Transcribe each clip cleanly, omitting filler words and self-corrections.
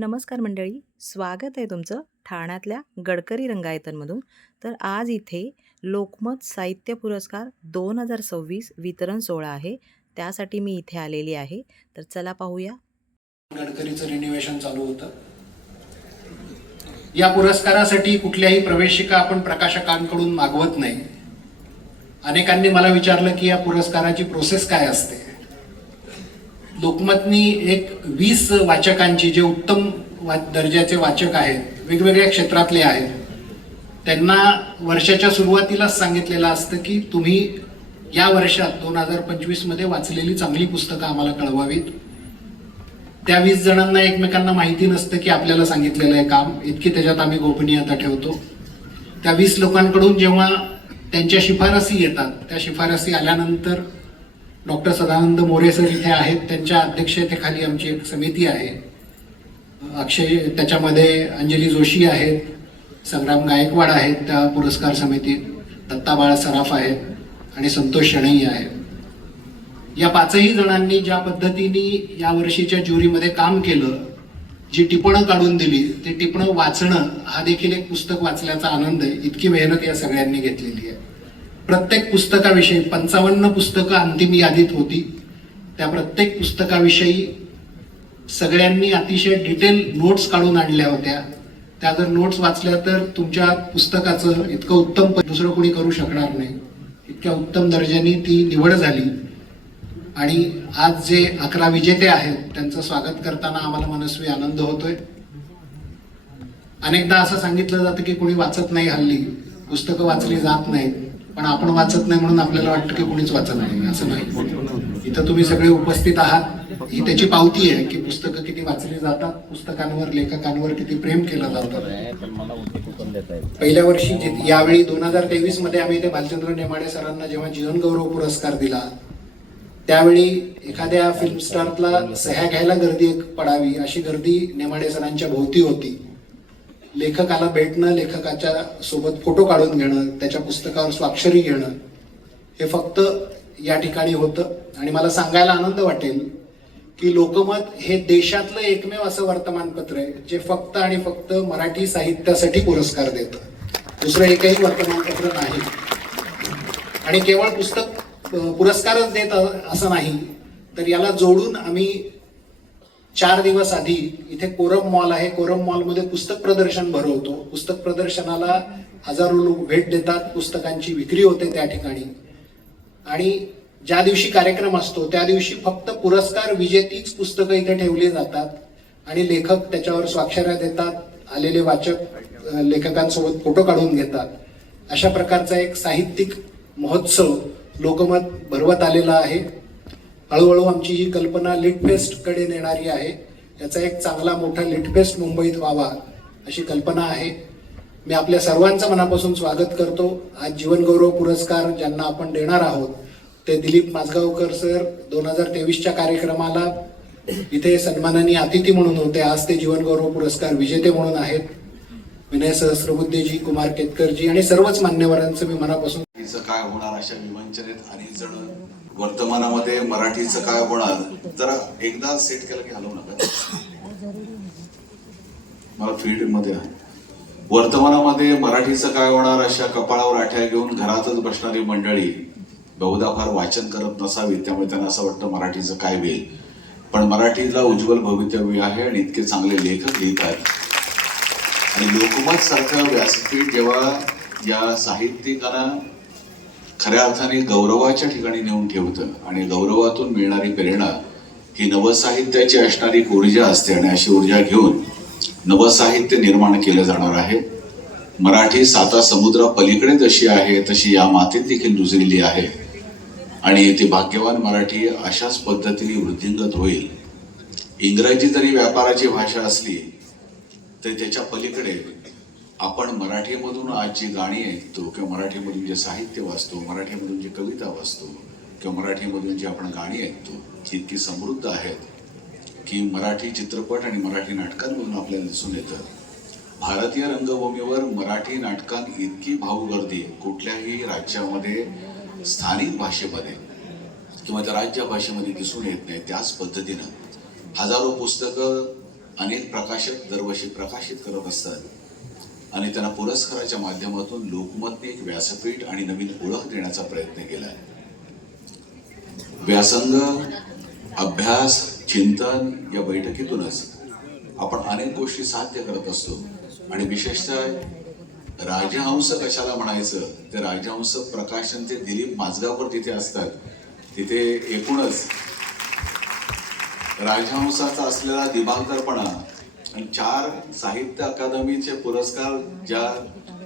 नमस्कार मंडळी, स्वागत आहे तुमचं ठाण्यातल्या गडकरी रंगायतनमधून. तर आज इथे लोकमत साहित्य पुरस्कार 2026 वितरण सोहळा आहे. त्यासाठी मी इथे आलेली आहे. तर चला पाहूया. गडकरीचं रिन्युएशन चालू होतं. या पुरस्कारासाठी कुठल्याही प्रवेशिका आपण प्रकाशकांकडून मागवत नाही. अनेकांनी मला विचारलं की या पुरस्काराची प्रोसेस काय असते. लोकमतनी एक 20 वाचकांची, जे उत्तम दर्जाचे वाचक आहेत, वेगवेगळ्या क्षेत्रातले आहेत, त्यांना वर्षाच्या सुरुवातीलाच सांगितलेलं असतं की तुम्ही या वर्षात 2025 मध्ये वाचलेली चांगली पुस्तकं आम्हाला कळवावीत. त्या 20 जणांना एकमेकांना माहिती नसतं की आपल्याला सांगितलेलं आहे काम, इतकी त्याच्यात आम्ही गोपनीयता ठेवतो. त्या 20 लोकांकडून जेव्हा त्यांच्या शिफारसी येतात, त्या शिफारसी आल्यानंतर डॉक्टर सदानंद मोरे सर इथे आहेत, त्यांच्या अध्यक्षतेखाली आमची एक समिती आहे. त्याच्यामध्ये अंजली जोशी आहेत, संग्राम गायकवाड आहेत त्या पुरस्कार समितीत, दत्ताबाळ सराफ आहेत आणि संतोष शणई आहेत. या 5ही जणांनी ज्या पद्धतीने या वर्षीच्या ज्युरीमध्ये काम केलं, जी टिपणं काढून दिली, ते टिपणं वाचणं हा देखील एक पुस्तक वाचल्याचा आनंद आहे. इतकी मेहनत या सगळ्यांनी घेतलेली आहे. प्रत्येक पुस्तकाविषयी 55 पुस्तकं अंतिम यादीत होती. त्या प्रत्येक पुस्तकाविषयी सगळ्यांनी अतिशय डिटेल नोट्स काढून आणल्या होत्या. त्या जर नोट्स वाचल्या तर तुमच्या पुस्तकाचं इतकं उत्तम दुसरं कोणी करू शकणार नाही. इतक्या उत्तम दर्जाने ती निवड झाली. आणि आज जे 11 विजेते आहेत त्यांचं स्वागत करताना आम्हाला मनस्वी आनंद होतोय. अनेकदा असं सांगितलं जातं की कोणी वाचत नाही, हल्ली पुस्तकं वाचली जात नाहीत, पण आपण वाचत नाही म्हणून आपल्याला वाटतं की कोणीच वाचत नाही. असं नाही. इथं तुम्ही सगळे उपस्थित आहात, ही त्याची पावती आहे की पुस्तकं किती वाचली जातात, पुस्तकांवर, लेखकांवर किती प्रेम केलं जातं. पहिल्या वर्षी यावेळी 2023 मध्ये आम्ही इथे भालचंद्र नेमाडे सरांना जेव्हा जीवनगौरव पुरस्कार दिला, त्यावेळी एखाद्या फिल्म स्टारला सह्या घ्यायला गर्दी पडावी अशी गर्दी नेमाडे सरांच्या भोवती होती. लेखकाला भेटणं, लेखकाच्या सोबत फोटो काढून घेणं, त्याच्या पुस्तकावर स्वाक्षरी घेणं, हे फक्त या ठिकाणी होतं. आणि मला सांगायला आनंद वाटेल की लोकमत हे देशातलं एकमेव असं वर्तमानपत्र आहे जे फक्त आणि फक्त मराठी साहित्यासाठी पुरस्कार देतं. दुसरं एकही वर्तमानपत्र नाही. आणि केवळ पुस्तक पुरस्कारच देत असं नाही, तर याला जोडून आम्ही 4 दिवस आधी इथे कोरम मॉल आहे, कोरम मॉलमध्ये पुस्तक प्रदर्शन भरवतो. पुस्तक प्रदर्शनाला हजारो लोक भेट देतात, पुस्तकांची विक्री होते त्या ठिकाणी. आणि ज्या दिवशी कार्यक्रम असतो त्या दिवशी फक्त पुरस्कार विजेतीच पुस्तकं इथे ठेवली जातात आणि लेखक त्याच्यावर स्वाक्षऱ्या देतात, आलेले वाचक लेखकांसोबत फोटो काढून घेतात. अशा प्रकारचा एक साहित्यिक महोत्सव लोकमत भरवत आलेला आहे. हळूहळू आमची ही कल्पना लिटफेस्ट कडे नेणारी आहे. याचा एक चांगला मोठा लिटफेस्ट मुंबईत व्हावा अशी कल्पना आहे. मी आपल्या सर्वांचं मनापासून स्वागत करतो. आज जीवनगौरव पुरस्कार ज्यांना आपण देणार आहोत ते दिलीप माझगावकर सर 2023च्या कार्यक्रमाला इथे सन्माननीय अतिथी म्हणून होते. आज ते जीवनगौरव पुरस्कार विजेते म्हणून आहेत. विनय सहस्रबुद्धेजी, कुमार केतकरजी आणि सर्वच मान्यवरांचं मी मनापासून काय होणार अशा विवंचनेत अनेक जण वर्तमानामध्ये मराठीचं काय होणार जरा एकदा सेट केलं की हलवू नका. मला फील्ड मध्ये आहे. वर्तमानामध्ये मराठीचं काय होणार अशा कपाळावर आठ्या घेऊन घरातच बसणारी मंडळी बहुधा फार वाचन करत नसावी, त्यामुळे त्यांना असं वाटतं मराठीचं काय होईल. पण मराठीला उज्ज्वल भवितव्य आहे आणि इतके चांगले लेखक लिहितात. आणि लोकमत सारखं व्यासपीठ जेव्हा या साहित्यिकांना खऱ्या अर्थाने गौरवाच्या ठिकाणी नेऊन ठेवतं आणि गौरवातून मिळणारी प्रेरणा ही नवसाहित्याची असणारी ऊर्जा असते. आणि अशी ऊर्जा घेऊन नवसाहित्य निर्माण केलं जाणार आहे. मराठी 7 समुद्रा पलीकडे जशी आहे तशी या मातीत देखील रुजलेली आहे. आणि ती भाग्यवान मराठी अशाच पद्धतीने वृद्धिंगत होईल. इंग्रजी जरी व्यापाराची भाषा असली तरी त्याच्या पलीकडे आपण मराठीमधून आज जी गाणी ऐकतो किंवा मराठीमधून जे साहित्य वाचतो, मराठीमधून जी कविता वाचतो किंवा मराठीमधून जी आपण गाणी ऐकतो ही इतकी समृद्ध आहेत की मराठी चित्रपट आणि मराठी नाटकांमधून आपल्याला दिसून येतं. भारतीय रंगभूमीवर मराठी नाटकांत इतकी भाऊगर्दी कुठल्याही राज्यामध्ये, स्थानिक भाषेमध्ये किंवा त्या राज्य भाषेमध्ये दिसून येत नाही. त्याच पद्धतीनं हजारो पुस्तकं अनेक प्रकाशक दरवर्षी प्रकाशित करत असतात आणि त्यांना पुरस्काराच्या माध्यमातून लोकमतने एक व्यासपीठ आणि नवीन ओळख देण्याचा प्रयत्न केला आहे. व्यासंग, अभ्यास, चिंतन या बैठकीतूनच आपण अनेक गोष्टी साध्य करत असतो आणि विशेषतः राजहंस कशाला म्हणायचं, ते राजहंस प्रकाशन ते दिलीप माझगावकर जिथे असतात तिथे एकूणच राजहंसाचा असलेला दिमागदारपणा आणि 4 साहित्य अकादमीचे पुरस्कार ज्या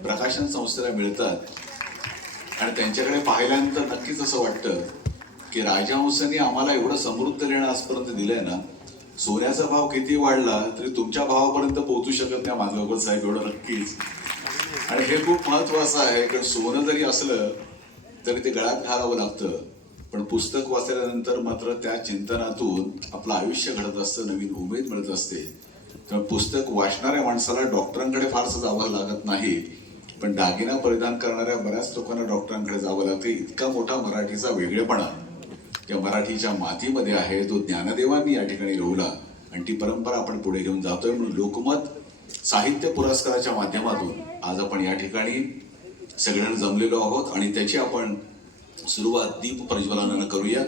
प्रकाशन संस्थेला मिळतात आणि त्यांच्याकडे पाहिल्यानंतर नक्कीच असं वाटतं की राजहंसांनी आम्हाला एवढं समृद्ध लेणं आजपर्यंत दिलंय ना, सोन्याचा भाव किती वाढला तरी तुमच्या भावापर्यंत पोहोचू शकत नाही माझगावकर साहेब, एवढं नक्कीच. आणि हे खूप महत्वाचं आहे, कारण सोनं जरी असलं तरी ते गळ्यात घालावं लागतं, पण पुस्तक वाचल्यानंतर मात्र त्या चिंतनातून आपलं आयुष्य घडत असतं, नवीन उमेद मिळत असते. त्यामुळे पुस्तक वाचणाऱ्या माणसाला डॉक्टरांकडे फारसं जावं लागत नाही, पण दागिना परिधान करणाऱ्या बऱ्याच लोकांना डॉक्टरांकडे जावं लागते. इतका मोठा मराठीचा वेगळेपणा या मराठीच्या मातीमध्ये आहे, तो ज्ञानदेवांनी या ठिकाणी रोवला आणि ती परंपरा आपण पुढे घेऊन जातोय. म्हणून लोकमत साहित्य पुरस्काराच्या माध्यमातून आज आपण या ठिकाणी सगळ्यांना जमलेलो आहोत आणि त्याची आपण सुरुवात दीप प्रज्वलनानं करूया.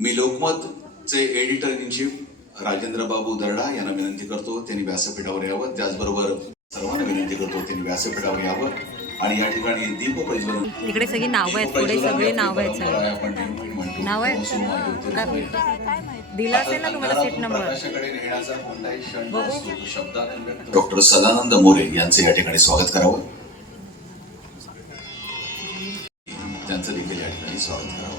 मी लोकमतचे एडिटर इन चीफ राजेंद्र बाबू दर्डा यांना विनंती करतो त्यांनी व्यासपीठावर यावं. त्याचबरोबर सर्वांना विनंती करतो त्यांनी व्यासपीठावर यावं आणि या ठिकाणी दीप प्रज्वलन. इकडे सगळी नावं आहेत, पुढे सगळे नावं आहेत, सगळे आपण नेहमी म्हणतो नाव आहेत. दिला असेल ना तुम्हाला सीट नंबर. प्रकाशाकडे नेण्याचा कोणताही क्षण नसतो, तो शब्दातून व्यक्त. डॉक्टर सदानंद मोरे यांचे या ठिकाणी स्वागत करावं, त्यांचं देखील या ठिकाणी स्वागत करावं.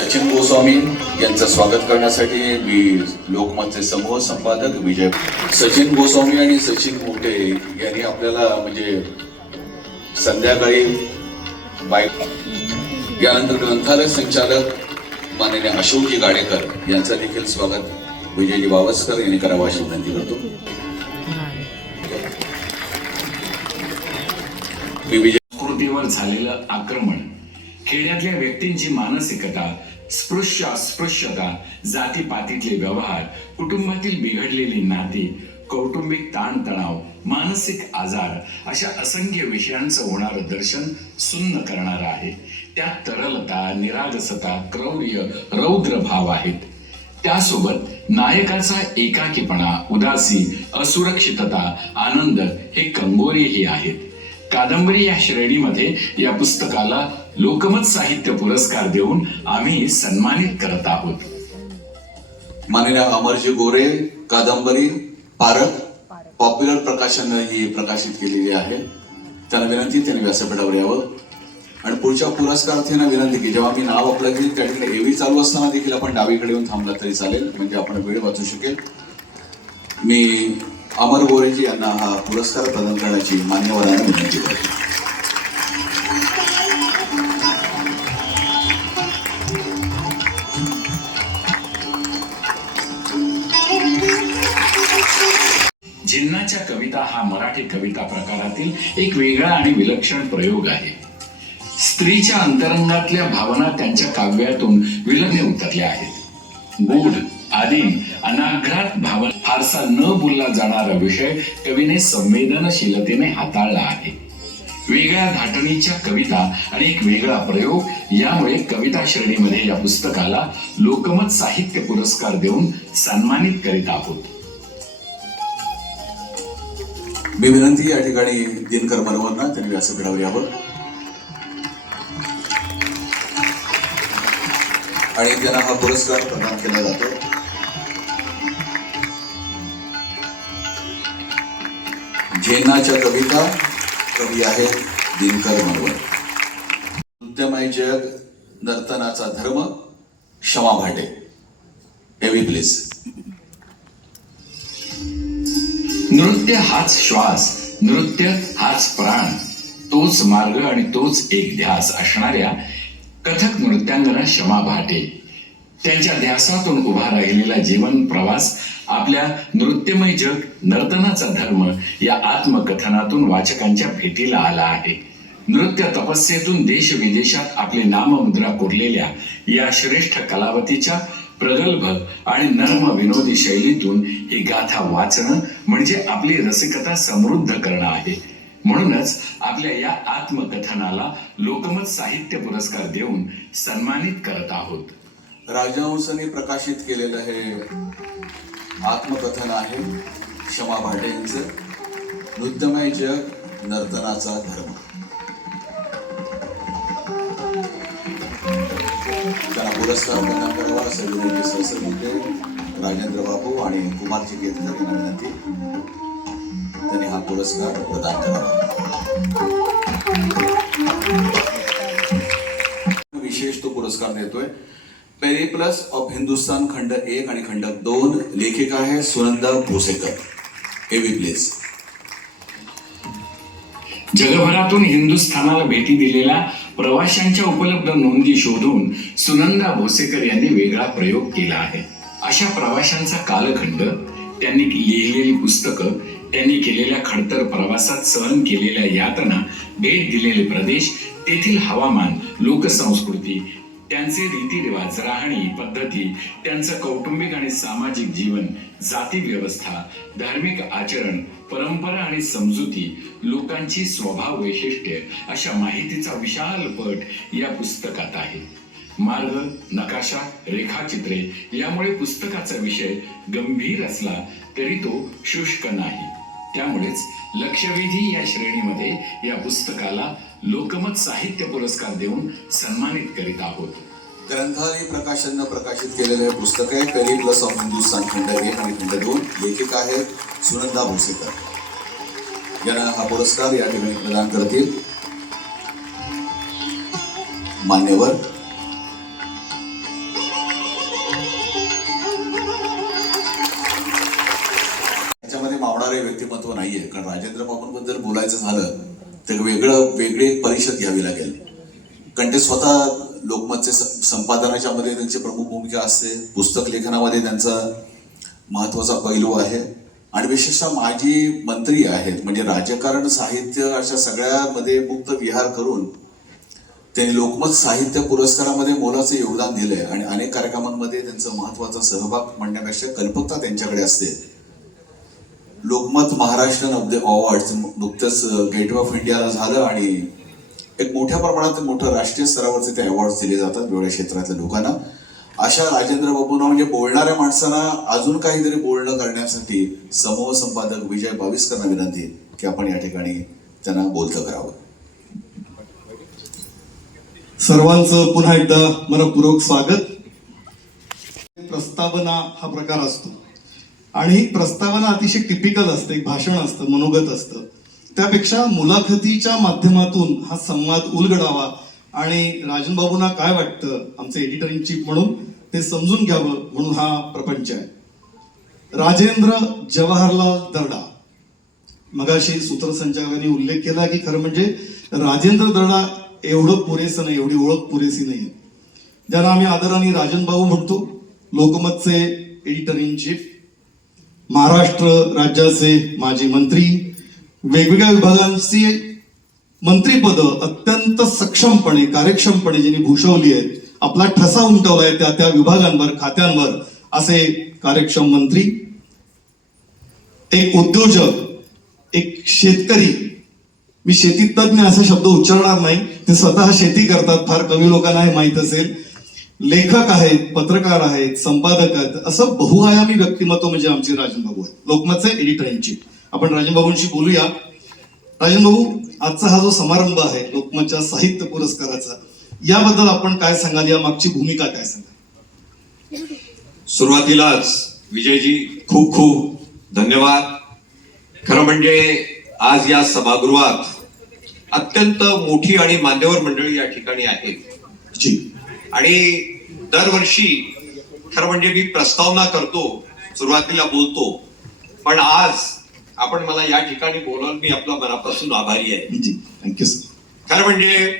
सचिन गोस्वामी यांचं स्वागत करण्यासाठी मी लोकमतचे समूह संपादक विजय. सचिन गोस्वामी आणि सचिन मोठे यांनी आपल्याला म्हणजे संध्याकाळी यानंतर ग्रंथालय संचालक माननीय अशोकजी गाडेकर यांचं देखील स्वागत विजयजी बावस्कर यांनी करावं अशी विनंती करतो. मी विजय. संस्कृतीवर झालेलं आक्रमण, खेड्यातल्या व्यक्तींची मानसिकता, स्पृश्य अस्पृश्यता, जातीपातीतले व्यवहार, कुटुंबातील बिघडलेली नाती, कौटुंबिक ताणतणाव, मानसिक आजार अशा असंख्य विषयांचं होणारं दर्शन सुन्न करणारं आहे. त्यात तरलता, निरागसता, क्रौर्य, रौद्र भाव आहेत. त्यासोबत नायकाचा एकाकीपणा, उदासी, असुरक्षितता, आनंद हे कंगोरेही आहेत. कादंबरी या श्रेणीमध्ये या पुस्तकाला लोकमत साहित्य पुरस्कार देऊन आम्ही सन्मानित करत आहोत. माननीय अमरजी गोरे कादंबरी पारख पॉप्युलर प्रकाशनाने ही प्रकाशित केलेली आहे. त्यांना विनंती त्यांनी व्यासपीठावर यावं आणि पुढच्या पुरस्कारार्थींना विनंती की जेव्हा मी नाव आपलं घेईल त्या ठिकाणी एव्ही चालू असताना देखील आपण डावीकडे येऊन थांबला तरी चालेल, म्हणजे आपण वेळ वाचू शकेल. मी अमर गोरेजी यांना हा पुरस्कार प्रदान करण्याची मान्यवरांना विनंती करतो. जिन्नाच्या कविता हा मराठी कविता प्रकारातील एक वेगळा आणि विलक्षण प्रयोग आहे. स्त्रीच्या अंतरंगातल्या भावना त्यांच्या काव्यातून विलग्न उतरल्या आहेत. गूढ, आदिम, अनाघ्रात भावना फारसा न बोलला जाणारा विषय कवीने संवेदनशीलतेने हाताळला आहे. वेगळ्या धाटणीच्या कविता आणि एक वेगळा प्रयोग यामुळे कविता श्रेणीमध्ये या पुस्तकाला लोकमत साहित्य पुरस्कार देऊन सन्मानित करीत आहोत. मी विनंती या ठिकाणी दिनकर मनोहरना त्यांनी व्यासपीठावर यावं आणि त्यांना हा पुरस्कार प्रदान केला जातो. झेनाच्या कविता कवी आहेत दिनकर मनोहर. नृत्यमय जग, नर्तनाचा धर्म, क्षमा भाटे. एव्ही प्लीज. नृत्य हाच श्वास, नृत्य हाच प्राण, तोच मार्ग आणि तोच एक ध्यास असणाऱ्या कथक नृत्यांगना क्षमा भाटे. त्यांच्या ध्यासातून उभा राहिलेला जीवन प्रवास आपल्या नृत्यमय जग, नर्तनाचा धर्म या आत्मकथनातून वाचकांच्या भेटीला आला आहे. नृत्य तपस्येतून देश विदेशात आपले नाममुद्रा कोरलेल्या या श्रेष्ठ कलावतीच्या प्रगल्भ आणि नर्म विनोदी शैलीतून ही गाथा वाचणं म्हणजे आपली रसिकता समृद्ध करणं आहे. म्हणूनच आपल्या या आत्मकथनाला लोकमत साहित्य पुरस्कार देऊन सन्मानित करत आहोत. राजहंसने प्रकाशित केलेलं हे आत्मकथन आहे क्षमा भाटे यांचं नृत्यमय जग नर्तनाचा धर्म. त्यांना पुरस्कार प्रदान करावा असे विनंती सहसरमध्ये राजेंद्र बाबू आणि कुमारजी केतकर यांना विनंती. त्यांनी हा पुरस्कार प्रदान करावा. विशेष तो पुरस्कार देतोय पेरिप्लस ऑफ हिंदुस्तान खंड 1 आणि खंड 2. लेखिका आहे सुनंदा भोसेकर. एव्ही प्लीज. जगभरातून हिंदुस्थानाला भेटी दिलेल्या प्रवाशांच्या उपलब्ध नोंदी शोधून सुनंदा भोसेकर यांनी वेगळा प्रयोग केला आहे. अशा प्रवाशांचा कालखंड, त्यांनी लिहिलेली पुस्तकं, त्यांनी केलेल्या खडतर प्रवासात सहन केलेल्या यातना, भेट दिलेले प्रदेश, तेथील हवामान, लोकसंस्कृती, त्यांचे रीतिरिवाज, राहणी पद्धती, त्यांचं कौटुंबिक आणि सामाजिक जीवन, जाती व्यवस्था, धार्मिक आचरण, परंपरा आणि समजुती, लोकांची स्वभाव वैशिष्ट्ये अशा माहितीचा विशाल पट या पुस्तकात आहे. मार्ग, नकाशा, रेखाचित्रे यामुळे पुस्तकाचा विषय गंभीर असला तरी तो शुष्क नाही. त्यामुळेच लक्षवेधी या श्रेणीमध्ये या पुस्तकाला लोकमत साहित्य पुरस्कार देऊन सन्मानित करीत आहोत. ग्रंथालय प्रकाशननं प्रकाशित केलेलं हे पुस्तक आहे पेरिप्लस ऑफ हिंदुस्तान खंड 1 आणि खंड 2. लेखिका आहे सुनंदा भोसेकर. यांना हा पुरस्कार या ठिकाणी प्रदान करतील मान्यवर. त्याच्यामध्ये मावणारे व्यक्तिमत्व नाहीये, कारण राजेंद्र बाबूंबद्दल बोलायचं झालं तर वेगळी परिषद घ्यावी लागेल, कारण ते स्वतः लोकमतचे संपादनाच्या मध्ये त्यांची प्रमुख भूमिका असते. पुस्तक लेखनामध्ये त्यांचा महत्वाचा पैलू आहे आणि विशेषतः माजी मंत्री आहेत, म्हणजे राजकारण, साहित्य अशा सगळ्यामध्ये मुक्त विहार करून त्यांनी लोकमत साहित्य पुरस्कारामध्ये मोलाचे योगदान दिले आणि अनेक कार्यक्रमांमध्ये त्यांचा महत्वाचा सहभाग म्हणण्यापेक्षा कल्पकता त्यांच्याकडे असते. लोकमत महाराष्ट्र अवॉर्ड नुकतंच गेटवे ऑफ इंडियाला झालं आणि एक मोठ्या प्रमाणात मोठं राष्ट्रीय स्तरावरचे ते अवॉर्ड दिले जातात वेगळ्या क्षेत्रातल्या लोकांना. अशा राजेंद्र बाबूंना म्हणजे बोलणाऱ्या माणसांना अजून काहीतरी बोलणं करण्यासाठी समूह संपादक विजय बाविस्करांना विनंती की आपण या ठिकाणी त्यांना बोलतं करावं. सर्वांचं पुन्हा एकदा मनपूर्वक स्वागत. प्रस्तावना हा प्रकार असतो आणि ही प्रस्तावना अतिशय टिपिकल असते, एक भाषण असतं, मनोगत असतं. त्यापेक्षा मुलाखतीच्या माध्यमातून हा संवाद उलगडावा आणि राजन बाबूंना काय वाटतं आमचे एडिटर इन चीफ म्हणून ते समजून घ्यावं म्हणून हा प्रपंच आहे. राजेंद्र जवाहरलाल दर्डा, मगाशी सूत्रसंचालकांनी उल्लेख केला की खरं म्हणजे राजेंद्र दर्डा एवढं पुरेसं नाही, एवढी ओळख पुरेसी नाही. ज्यांना आम्ही आदराने राजन भाऊ म्हणतो, लोकमतचे एडिटर इन चीफ, महाराष्ट्र राज्याचे माजी मंत्री, वेगवेगळ्या विभागांची मंत्रीपद अत्यंत सक्षमपणे, कार्यक्षमपणे ज्यांनी भूषवली आहेत, आपला ठसा उमटवलाय त्या त्या विभागांवर, खात्यांवर, असे कार्यक्षम मंत्री, एक उद्योजक, एक शेतकरी. मी शेती तज्ञ असा शब्द उच्चारणार नाही, ते स्वतः शेती करतात, फार कमी लोकांना हे माहीत असेल. लेखक आहेत, पत्रकार आहेत, संपादक आहेत, असं बहुआयामी व्यक्तिमत्व म्हणजे आमचे राजन बाबू आहेत, लोकमतचे एडिटर इन चीफ. आपण राजन बाबूंशी बोलूया. राजन बाबू, आजचा हा जो समारंभ आहे लोकमतच्या साहित्य पुरस्काराचा, याबद्दल आपण काय सांगाल, या मागची भूमिका काय सांगाल? सुरुवातीलाच विजयजी खूप खूप धन्यवाद. खरं म्हणजे आज या सभागृहात अत्यंत मोठी आणि मान्यवर मंडळी या ठिकाणी आहेत जी. आणि दरवर्षी खरं म्हणजे मी प्रस्तावना करतो, सुरुवातीला बोलतो, पण आज आपण मला या ठिकाणी बोलावून मी आपला मनापासून आभारी आहे. जी, थँक्यू सर. खरं म्हणजे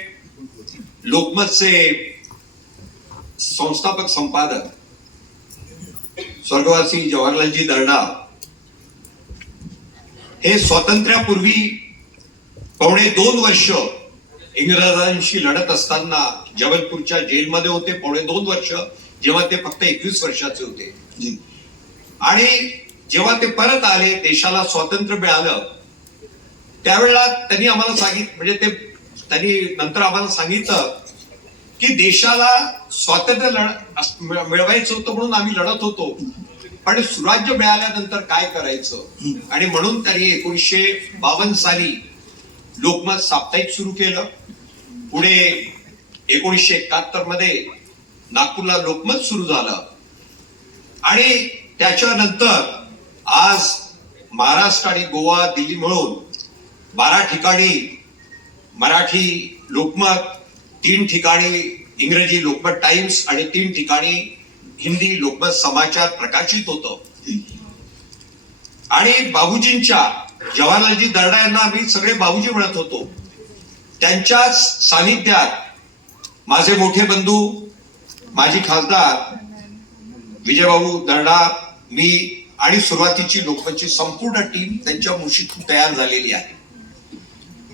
लोकमतचे संस्थापक संपादक स्वर्गवासी जवाहरलालजी दर्डा हे स्वातंत्र्यापूर्वी 2.25 वर्ष इंग्रजांशी लढत असताना जबलपूरच्या जेलमध्ये होते. 2.25 वर्ष जेव्हा ते फक्त 21 वर्षाचे होते. जी. आणि जेव्हा ते परत आले, देशाला स्वातंत्र्य मिळालं, त्यावेळेला त्यांनी आम्हाला म्हणजे त्यांनी नंतर आम्हाला सांगितलं की देशाला स्वातंत्र्य मिळवायचं होतं म्हणून आम्ही लढत होतो, पण सुराज्य मिळाल्यानंतर काय करायचं, आणि म्हणून त्यांनी 1952 साली लोकमत साप्ताहिक सुरू केलं. पुढे 1971 मध्ये नागपूरला लोकमत सुरू झालं, आणि त्याच्यानंतर आज महाराष्ट्र आणि गोवा, दिल्ली मिळून 12 ठिकाणी मराठी लोकमत, 3 ठिकाणी इंग्रजी लोकमत टाइम्स आणि 3 ठिकाणी हिंदी लोकमत समाचार प्रकाशित होतं. आणि बाबूजींच्या, जवाहरलालजी दर्डा यांना आम्ही सगळे बाबूजी म्हणत होतो, त्यांच्याच सानिध्यात माझे मोठे बंधू, माजी खासदार विजयबाबू दर्डा, मी आणि सुरुवातीची लोकमतची संपूर्ण टीम त्यांच्या मुशीतून तयार झालेली आहे.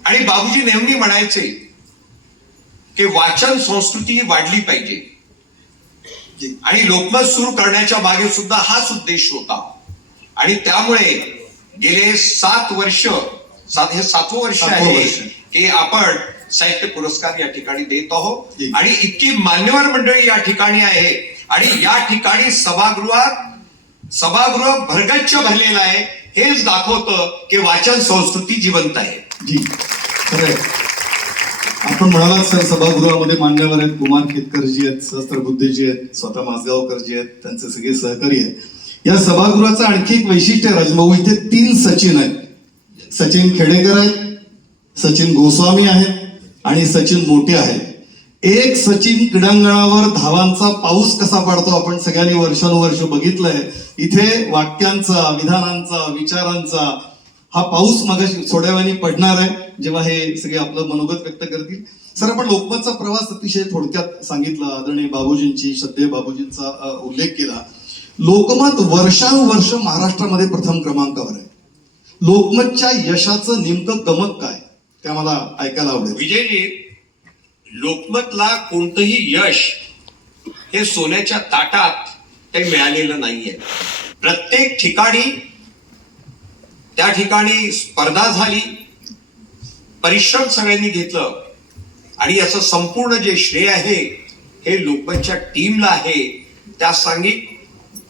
आणि बाबूजी नेहमी म्हणायचे की वाचन संस्कृती वाढली पाहिजे, आणि लोकमत सुरू करण्याच्या मागे सुद्धा हाच उद्देश होता. आणि त्यामुळे गेले 7 वर्ष, हे 7वं वर्ष आहे की आपण साहित्य पुरस्कार या ठिकाणी देत आहोत. आणि इतकी मान्यवर मंडळी या ठिकाणी आहे, आणि या ठिकाणी सभागृह भरगच्च भरलेलं आहे. हेच दाखवतं की वाचन संस्कृती जिवंत आहे. जी, खरंय. आपण म्हणालात सर, सभागृहामध्ये मान्यवर आहेत, कुमार केतकरजी आहेत, सहस्त्रबुद्धेजी आहेत, स्वतः माजगावकरजी आहेत, त्यांचे सगळे सहकारी आहेत. या सभागृहाचं आणखी एक वैशिष्ट्य आहे राजभाऊ, इथे 3 सचिन आहेत. सचिन खेडेकर आहेत, सचिन गोस्वामी आहेत, आणि सचिन मोठे आहेत. एक सचिन क्रीडांगणावर धावांचा पाऊस कसा पाडतो आपण सगळ्यांनी वर्षानुवर्ष बघितलंय. इथे वाक्यांचा, विधानांचा, विचारांचा हा पाऊस मगाशी थोड्या वेळाने पडणार आहे जेव्हा हे सगळे आपलं मनोगत व्यक्त करतील. सर, आपण लोकमतचा प्रवास अतिशय थोडक्यात सांगितला, आदरणीय बाबूजींची, श्रद्धेय बाबूजींचा उल्लेख केला. लोकमत वर्षानुवर्ष महाराष्ट्रामध्ये प्रथम क्रमांकावर आहे. लोकमतच्या यशाचं नेमकं गमक काय, ते मला ऐकायला आवडेल. विजयजी, लोकमतला कोणतंही यश हे सोन्याच्या ताटात काही मिळालेलं नाहीये. प्रत्येक ठिकाणी त्या ठिकाणी स्पर्धा झाली, परिश्रम सगळ्यांनी घेतलं, आणि याचं संपूर्ण जे श्रेय आहे हे लोकमतच्या टीमला आहे. त्या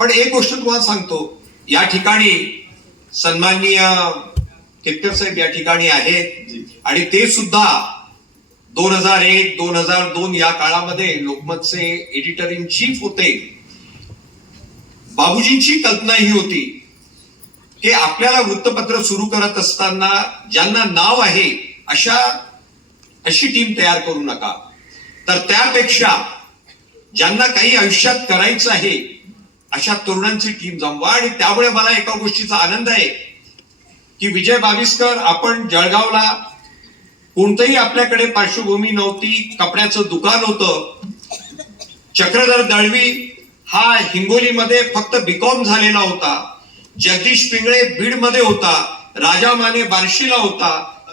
पण एक गोष्ट तुम्हाला सांगतो, या ठिकाणी सन्माननीय केतकर साहेब या ठिकाणी आहेत, आणि ते सुद्धा 2001-2002 या काळामध्ये लोकमतचे एडिटर इन चीफ होते. बाबूजींची कल्पना ही होती की आपल्याला वृत्तपत्र सुरू करत असताना ज्यांना नाव आहे अशी टीम तयार करू नका, तर त्यापेक्षा ज्यांना काही आयुष्यात करायचं आहे अशा तरुणांची टीम जमवा. आणि त्यामुळे मला एका गोष्टीचा आनंद आहे की विजय बाविस्कर, आपण जळगावला कोणतंही आपल्याकडे पार्श्वभूमी नव्हती, कपड्याचं दुकान होतं. चक्रधर दळवी हा हिंगोलीमध्ये फक्त बीकॉम झालेला होता. जगदीश पिंगळे बीडमध्ये होता. राजा माने बार्शीला होता.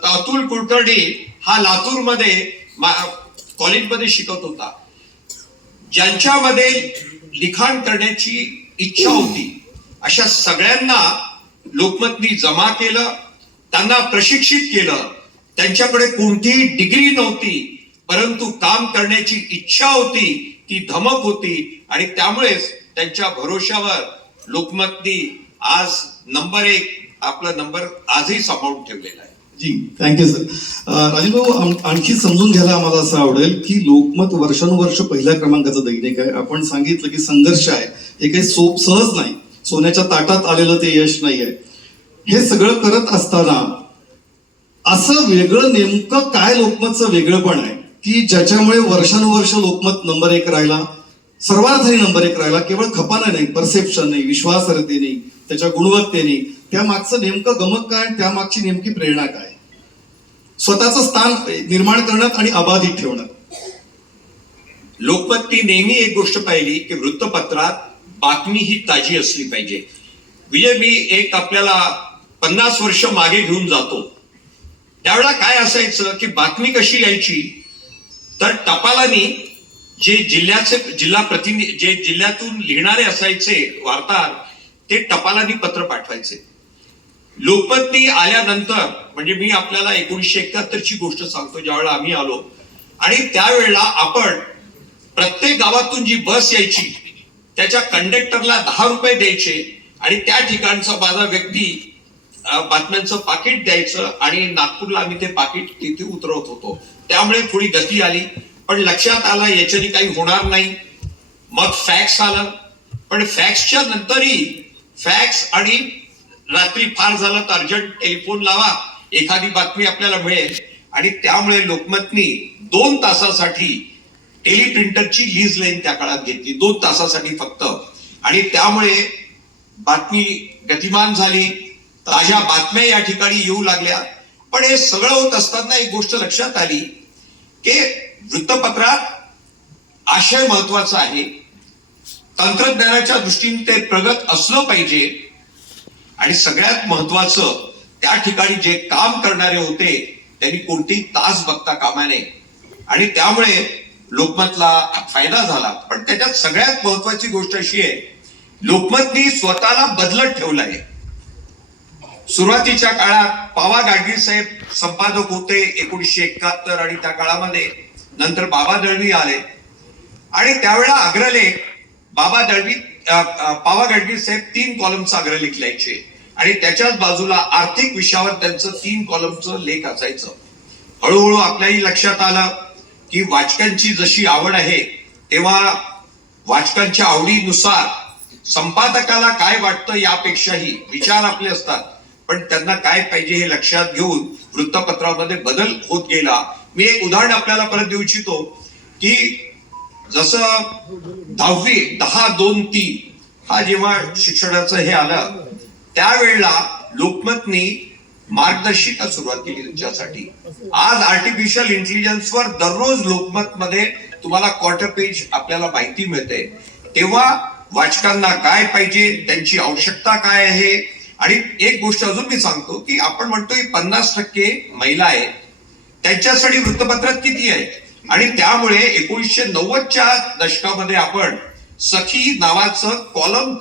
अतुल कुलकर्णी हा लातूरमध्ये कॉलेजमध्ये शिकत होता. ज्यांच्यामध्ये लिखाण करण्याची इच्छा होती अशा सगळ्यांना लोकमतनी जमा केलं, त्यांना प्रशिक्षित केलं. त्यांच्याकडे कोणतीही डिग्री नव्हती, परंतु काम करण्याची इच्छा होती, ती धमक होती, आणि त्यामुळेच त्यांच्या भरोशावर लोकमतनी आज नंबर 1 आपला नंबर आजही सांभाळून ठेवलेला आहे. जी, थँक्यू सर. राजीव भाऊ, आणखी समजून घ्यायला आम्हाला असं आवडेल की लोकमत वर्षानुवर्ष पहिल्या क्रमांकाचं दैनिक आहे. आपण सांगितलं की संघर्ष आहे, हे काही सहज नाही, सोन्याच्या ताटात आलेलं ते यश नाही आहे. हे सगळं करत असताना असं वेगळं नेमकं काय लोकमतचं वेगळंपण आहे की ज्याच्यामुळे वर्षानुवर्ष लोकमत नंबर 1 राहिला, सर्वार्थाने नंबर 1 राहिला. केवळ खपाना नाही, परसेप्शन नाही, विश्वासार्हतेने, त्याच्या गुणवत्तेने. त्या मागचं नेमकं गमक काय, त्या मागची नेमकी प्रेरणा काय, स्वतःचं स्थान निर्माण करण्यात आणि अबाधित ठेवण्यात. लोकमतनी नेहमी एक गोष्ट पाहिली की वृत्तपत्रात बातमी ही ताजी असली पाहिजे. विजय, मी एक आपल्याला 50 वर्ष मागे घेऊन जातो. त्यावेळेला काय असायचं की बातमी कशी यायची, तर टपालानी जे जिल्हा प्रतिनिधी जे जिल्ह्यातून लिहिणारे असायचे वार्ताहर, ते टपालानी पत्र पाठवायचे. लोकमतनी आल्यानंतर, म्हणजे मी आपल्याला 1971ची गोष्ट सांगतो, ज्यावेळेला आम्ही आलो आणि त्यावेळेला आपण प्रत्येक गावातून जी बस यायची त्याच्या कंडक्टरला 10 रुपये द्यायचे आणि त्या ठिकाणचा माझा व्यक्ती बातम्यांचं पाकिट द्यायचं आणि नागपूरला आम्ही ते पाकिट तिथे उतरवत होतो. त्यामुळे थोडी गती आली, पण लक्षात आलं याच्याने काही होणार नाही. मग फॅक्स आलं, पण फॅक्सच्या नंतरही फॅक्स आणि रात्री फार झालं तर अर्जंट टेलिफोन लावा, एखादी बातमी आपल्याला मिळेल. आणि त्यामुळे लोकमतनी 2 तासासाठी टेलिप्रिंटरची लीज लाईन त्या काळात घेतली, 2 तासासाठी फक्त. आणि त्यामुळे बातमी गतिमान झाली, ताज्या बातम्या या ठिकाणी येऊ लागल्या. पण हे सगळं होत असताना एक गोष्ट लक्षात आली की वृत्तपत्रात आशय महत्वाचा आहे, तंत्रज्ञानाच्या दृष्टीने ते प्रगत असलं पाहिजे आणि सगळ्यात महत्वाचं त्या ठिकाणी जे काम करणारे होते त्यांनी कोणतेही तास बघता कामा नये. आणि त्यामुळे लोकमतला फायदा झाला. पण त्याच्यात सगळ्यात महत्वाची गोष्ट अशी आहे, लोकमतनी स्वतःला बदलत ठेवलं आहे. सुरुवातीच्या काळात पावा गाडगीळ साहेब संपादक होते 1971, आणि त्या काळामध्ये नंतर बाबा दळवी आले आणि त्यावेळेला अग्रलेख बाबा दळवी पावा गाडगीळ साहेब 3 कॉलमचा अग्रलेख लिहायचे आणि त्याच्याच बाजूला आर्थिक विषयावर त्यांचं 3 कॉलमचं लेख असायचं. हळूहळू आपल्याही लक्षात आलं की वाचकांची जशी आवड आहे तेव्हा वाचकांच्या आवडीनुसार संपादकाला काय वाटतं यापेक्षाही विचार आपले असतात, पण त्यांना काय पाहिजे हे लक्षात घेऊन वृत्तपत्रामध्ये बदल होत गेला. मी एक उदाहरण आपल्याला परत देऊ इच्छितो की जसं 10-2-3 हा जेव्हा शिक्षणाचं हे आलं त्यावेळेला लोकमतनी मार्गदर्शिका सुरुवात केली तुमच्यासाठी. आज आर्टिफिशियल इंटेलिजन्सवर दररोज लोकमतमध्ये तुम्हाला क्वार्टर पेज आपल्याला माहिती मिळते. तेव्हा वाचकांना काय पाहिजे, त्यांची आवश्यकता काय आहे. आणि एक गोष्ट अजून मी सांगतो की आपण म्हणतो 50% महिला आहेत, त्यांच्यासाठी वृत्तपत्रात किती आहे. आणि त्यामुळे 1990च्या दशकामध्ये आपण सखी नावाचं कॉलम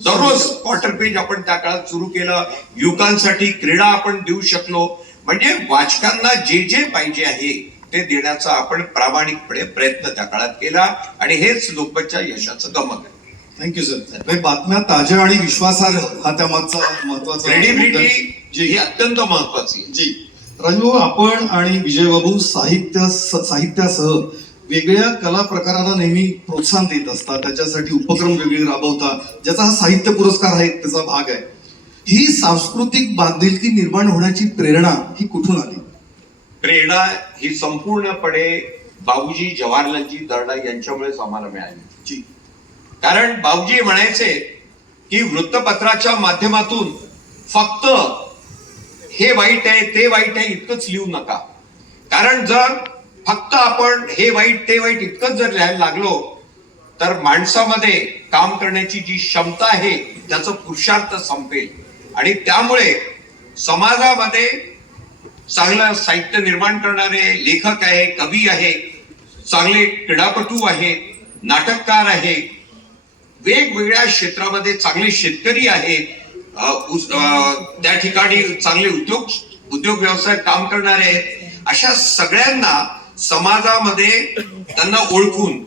दररोज क्वार्टर पेज आपण त्या काळात सुरू केलं. युवकांसाठी क्रीडा आपण देऊ शकलो. म्हणजे वाचकांना जे जे पाहिजे आहे ते देण्याचा आपण प्रामाणिकपणे प्रयत्न त्या काळात केला आणि हेच लोकमतच्या यशाचं गमक आहे. Thank you sir. बातम्या ताज्या आणि विश्वासार्ह हा त्यामागचा महत्वाचा क्रेडिबिलिटी ही अत्यंत महत्वाची आहे. जी राजूभाऊ, आपण आणि विजयबाबू साहित्यासह वेगळ्या कला प्रकाराला नेहमी प्रोत्साहन देत असतात, त्याच्यासाठी उपक्रम वेगळे राबवतात, ज्याचा हा साहित्य पुरस्कार आहे त्याचा भाग आहे. ही सांस्कृतिक बांधिलकी निर्माण होण्याची प्रेरणा ही कुठून आली? प्रेरणा ही संपूर्णपणे बाबूजी जवाहरलालजी दर्डा यांच्यामुळेच आम्हाला मिळाली. कारण बाबूजी म्हणायचे की वृत्तपत्राच्या माध्यमातून फक्त हे वाईट आहे ते वाईट आहे इतकंच लिहू नका. कारण जर फक्त आपण हे वाईट ते वाईट इतकंच जर लिहायला लागलो तर माणसामध्ये काम करण्याची जी क्षमता आहे त्याचं पुरुषार्थ संपेल. आणि त्यामुळे समाजामध्ये चांगलं साहित्य निर्माण करणारे लेखक आहे, कवी आहे, चांगले क्रीडापटू आहेत, नाटककार आहे, वेगवेगळ्या क्षेत्रामध्ये चांगले शेतकरी आहेत, त्या ठिकाणी चांगले उद्योग व्यवसाय काम करणारे आहेत. अशा सगळ्यांना समाजामध्ये त्यांना ओळखून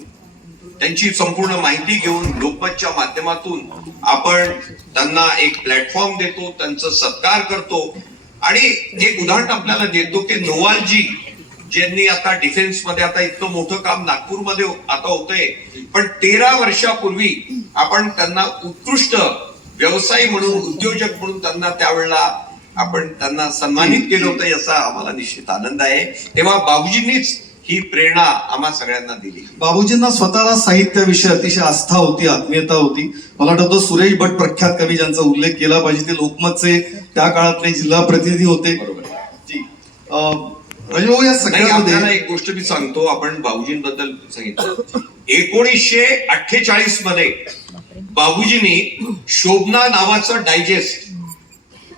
त्यांची संपूर्ण माहिती घेऊन लोकमतच्या माध्यमातून आपण त्यांना एक प्लॅटफॉर्म देतो, त्यांचा सत्कार करतो. आणि एक उदाहरण आपल्याला देतो की नोवालजी ज्यांनी आता डिफेन्स मध्ये आता इतकं मोठं काम नागपूरमध्ये आता होतंय, पण 13 वर्षापूर्वी आपण त्यांना उत्कृष्ट व्यवसायी म्हणून, उद्योजक म्हणून त्यांना त्यावेळेला आपण त्यांना सन्मानित केलं होतं, याचा आम्हाला निश्चित आनंद आहे. तेव्हा बाबूजींनीच ही प्रेरणा आम्हा सगळ्यांना दिली. बाबूजींना स्वतःला साहित्याविषयी अतिशय आस्था होती, आत्मीयता होती. मला वाटतं सुरेश भट प्रख्यात कवी ज्यांचा उल्लेख केला पाहिजे, ते लोकमतचे त्या काळातले जिल्हा प्रतिनिधी होते. बरोबर. जी राजूभाऊ, या सगळ्यामध्ये एक गोष्ट मी सांगतो, आपण बाबूजींबद्दल सांगितलं. 1948 मध्ये बाबूजींनी शोभना नावाचं डायजेस्ट,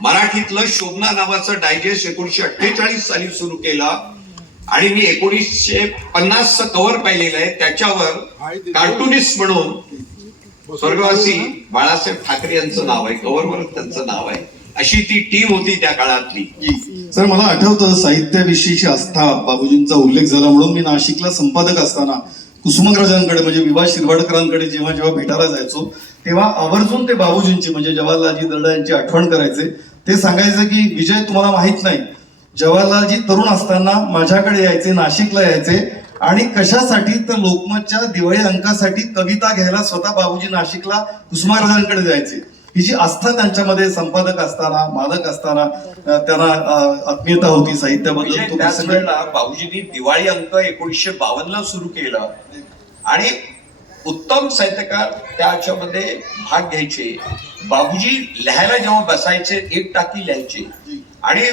मराठीतलं शोभना नावाचं डायजेस्ट 1948 साली सुरू केला. आणि मी 1950चं कव्हर पाहिलेलं आहे. त्याच्यावर कार्टुनिस्ट म्हणून स्वर्गवासी बाळासाहेब ठाकरे यांचं नाव आहे, कव्हरवर त्यांचं नाव आहे. अशी ती टीम होती त्या काळातली. सर मला आठवतं साहित्याविषयीची आस्था बाबूजींचा उल्लेख झाला म्हणून मी नाशिकला संपादक असताना कुसुमाग्रजांकडे म्हणजे विभा शिरवाडकरांकडे जेव्हा जेव्हा भेटायला जायचो तेव्हा आवर्जून ते बाबूजींची म्हणजे जवाहरलालजी दर्डा यांची आठवण करायचे. ते सांगायचे की विजय तुम्हाला माहित नाही, जवाहरलालजी तरुण असताना माझ्याकडे यायचे, नाशिकला यायचे आणि कशासाठी तर लोकमतच्या दिवाळी अंकासाठी कविता घ्यायला स्वतः बाबूजी नाशिकला कुसुमाग्रजांकडे जायचे. ही जी आस्था त्यांच्यामध्ये संपादक असताना मालक असताना त्यांना आत्मीयता होती साहित्याबद्दल. म्हणजे त्याच वेळेला बाबूजींनी दिवाळी अंक 1952 सुरू केला आणि उत्तम साहित्यकार त्याच्यामध्ये भाग घ्यायचे. बाबूजी लिहायला जेव्हा बसायचे 1 टाकी लिहायचे आणि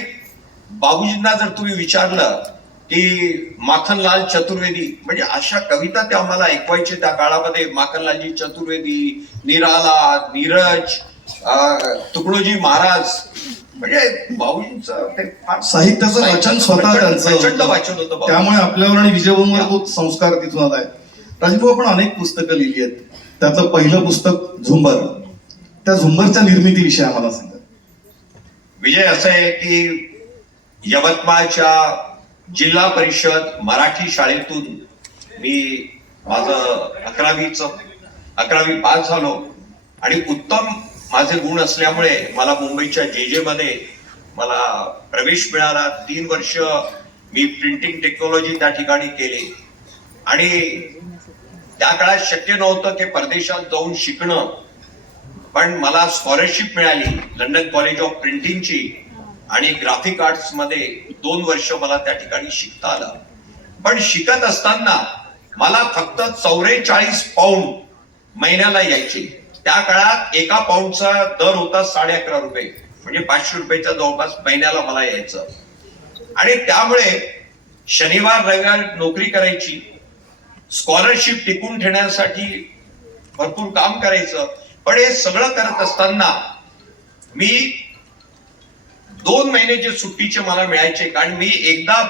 बाबूजींना जर तुम्ही विचारलं की माखनलाल चतुर्वेदी म्हणजे अशा कविता ते आम्हाला ऐकवायचे त्या काळामध्ये. माखनलालजी चतुर्वेदी, निराला, नीरज, तुकडोजी महाराज म्हणजे बाबूजींचं ते फार साहित्याचं वाचन स्वतः प्रचंड त्यांचं वाचन होतं. त्यामुळे आपल्यावर आणि विजयभूमीवर तो संस्कार तिथून आलाय. राजीभाऊ आपण अनेक पुस्तकं लिहिली आहेत, त्यातलं पहिलं पुस्तक झुंबर. त्या झुंबरच्या निर्मितीविषयी आम्हाला सांगा. विजय असं आहे की यवतमाळच्या जिल्हा परिषद मराठी शाळेतून मी माझं 11वी पास झालो आणि उत्तम माझे गुण असल्यामुळे मला मुंबईच्या JJ मध्ये मला प्रवेश मिळाला. 3 वर्ष मी प्रिंटिंग टेक्नॉलॉजी त्या ठिकाणी केली आणि त्या काळात शक्य नव्हतं की परदेशात जाऊन शिकणं, पण मला स्कॉलरशिप मिळाली लंडन कॉलेज ऑफ प्रिंटिंगची आणि ग्राफिक आर्ट्स मध्ये 2 वर्ष मला त्या ठिकाणी शिकता आलं. पण शिकत असताना मला फक्त 44 पाऊंड महिन्याला यायचे. त्या काळात 1 पाऊंडचा दर होता 11.5 रुपये म्हणजे 500 रुपयाच्या जवळपास महिन्याला मला यायचं. आणि त्यामुळे शनिवार रविवार नोकरी करायची, स्कॉलरशिप टिकून ठेवण्यासाठी भरपूर काम करायचं. पण हे सगळं करत असताना मी 2 महिने जे सुट्टीचे मला मिळायचे, कारण मी एकदा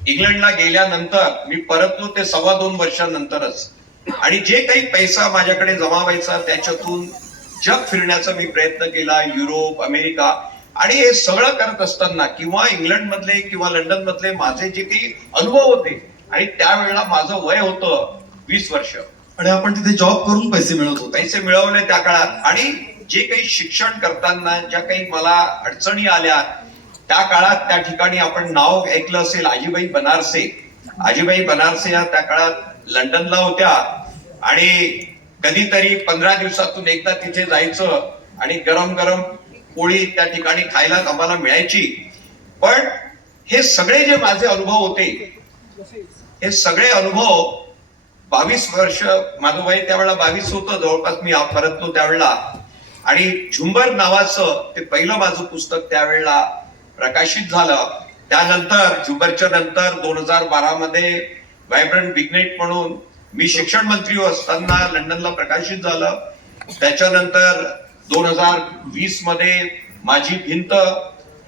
इंग्लंडला गेल्यानंतर मी परतलो ते 2.25 वर्षांनंतरच आणि जे काही पैसा माझ्याकडे जमा व्हायचा त्याच्यातून जग फिरण्याचा मी प्रयत्न केला, युरोप, अमेरिका. आणि हे सगळं करत असताना किंवा इंग्लंड मधले किंवा लंडन मधले माझे जे काही अनुभव होते आणि त्यावेळेला माझं वय होतं 20 वर्ष आणि आपण तिथे जॉब करून पैसे मिळवत होतो. पैसे मिळवले त्या काळात. आणि जे काही शिक्षण करताना ज्या काही मला अडचणी आल्या त्या काळात त्या ठिकाणी आपण नाव ऐकलं असेल आजीबाई बनारसे. आजीबाई बनारसे या त्या काळात लंडनला होत्या आणि कधीतरी 15 दिवसातून एकदा तिथे जायचं आणि गरम गरम पोळी त्या ठिकाणी खायला आम्हाला मिळायची. पण हे सगळे जे माझे अनुभव होते हे सगळे अनुभव 22 वर्ष माझं वय त्यावेळेला 22 होतं जवळपास मी परतलो त्यावेळेला. आणि झुंबर नावाचं ते पहिलं माझं पुस्तक त्यावेळेला प्रकाशित झालं. त्यानंतर झुंबरच्या नंतर 2012 मध्ये व्हायब्रंट बिगनेट म्हणून मी शिक्षण मंत्री असताना लंडनला प्रकाशित झालं. त्याच्यानंतर 2020 मध्ये माझी भिंत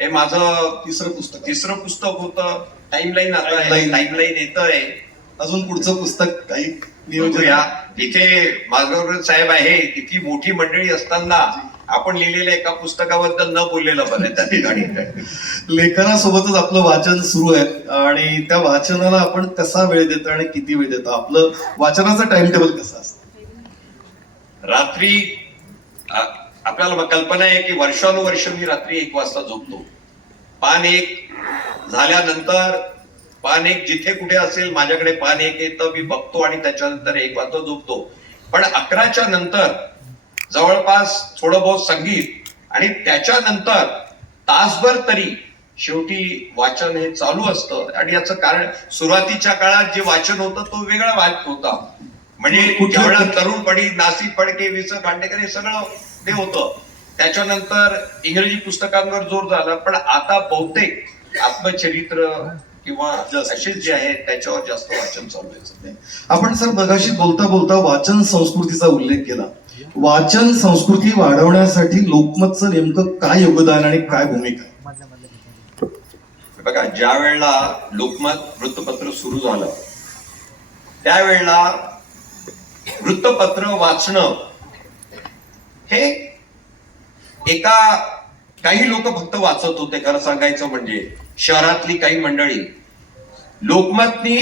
हे माझं तिसरं पुस्तक होतं. टाइमलाईन आता टाइमलाईन येत आहे. अजून पुढचं पुस्तक काही बघूया. इथे माझ्याबरोबर साहेब आहे. इतकी मोठी मंडळी असताना आपण लिहिलेल्या एका पुस्तकाबद्दल न बोललेलं बरं त्या ठिकाणी. लेखनासोबतच आपलं वाचन सुरू आहे आणि त्या वाचनाला आपण कसा वेळ देतो आणि किती वेळ देतो, आपलं वाचनाचं टाइम टेबल कसं असतं? रात्री आपल्याला कल्पना आहे की वर्षानुवर्ष मी रात्री 1 वाजता झोपतो. पान 1 झाल्यानंतर पान 1 जिथे कुठे असेल माझ्याकडे पान 1 येतं, मी बघतो आणि त्याच्यानंतर 1 वाजता झोपतो. पण 11च्या नंतर जवळपास थोडं बहुत संगीत आणि त्याच्यानंतर तासभर तरी शेवटी वाचन हे चालू असतं. आणि याचं कारण सुरुवातीच्या काळात जे वाचन होतं तो वेगळा होता. म्हणजे ज्यावेळेला तरुणपणी नासी फडके, वि. स. खांडेकर हे सगळं ते होतं. त्याच्यानंतर इंग्रजी पुस्तकांवर जोर झाला. पण आता बहुतेक आत्मचरित्र किंवा असेच जे आहे त्याच्यावर जास्त वाचन चालू आहे. आपण सर मगाशी बोलता बोलता वाचन संस्कृतीचा उल्लेख केला. वाचन संस्कृती वाढवण्यासाठी लोकमतचं नेमकं काय योगदान आणि काय भूमिका आहे? बघा, ज्या वेळेला लोकमत वृत्तपत्र सुरू झालं त्यावेळेला वृत्तपत्र वाचणं हे काही लोक फक्त वाचत होते. खरं सांगायचं म्हणजे शहरातली काही मंडळी. लोकमतनी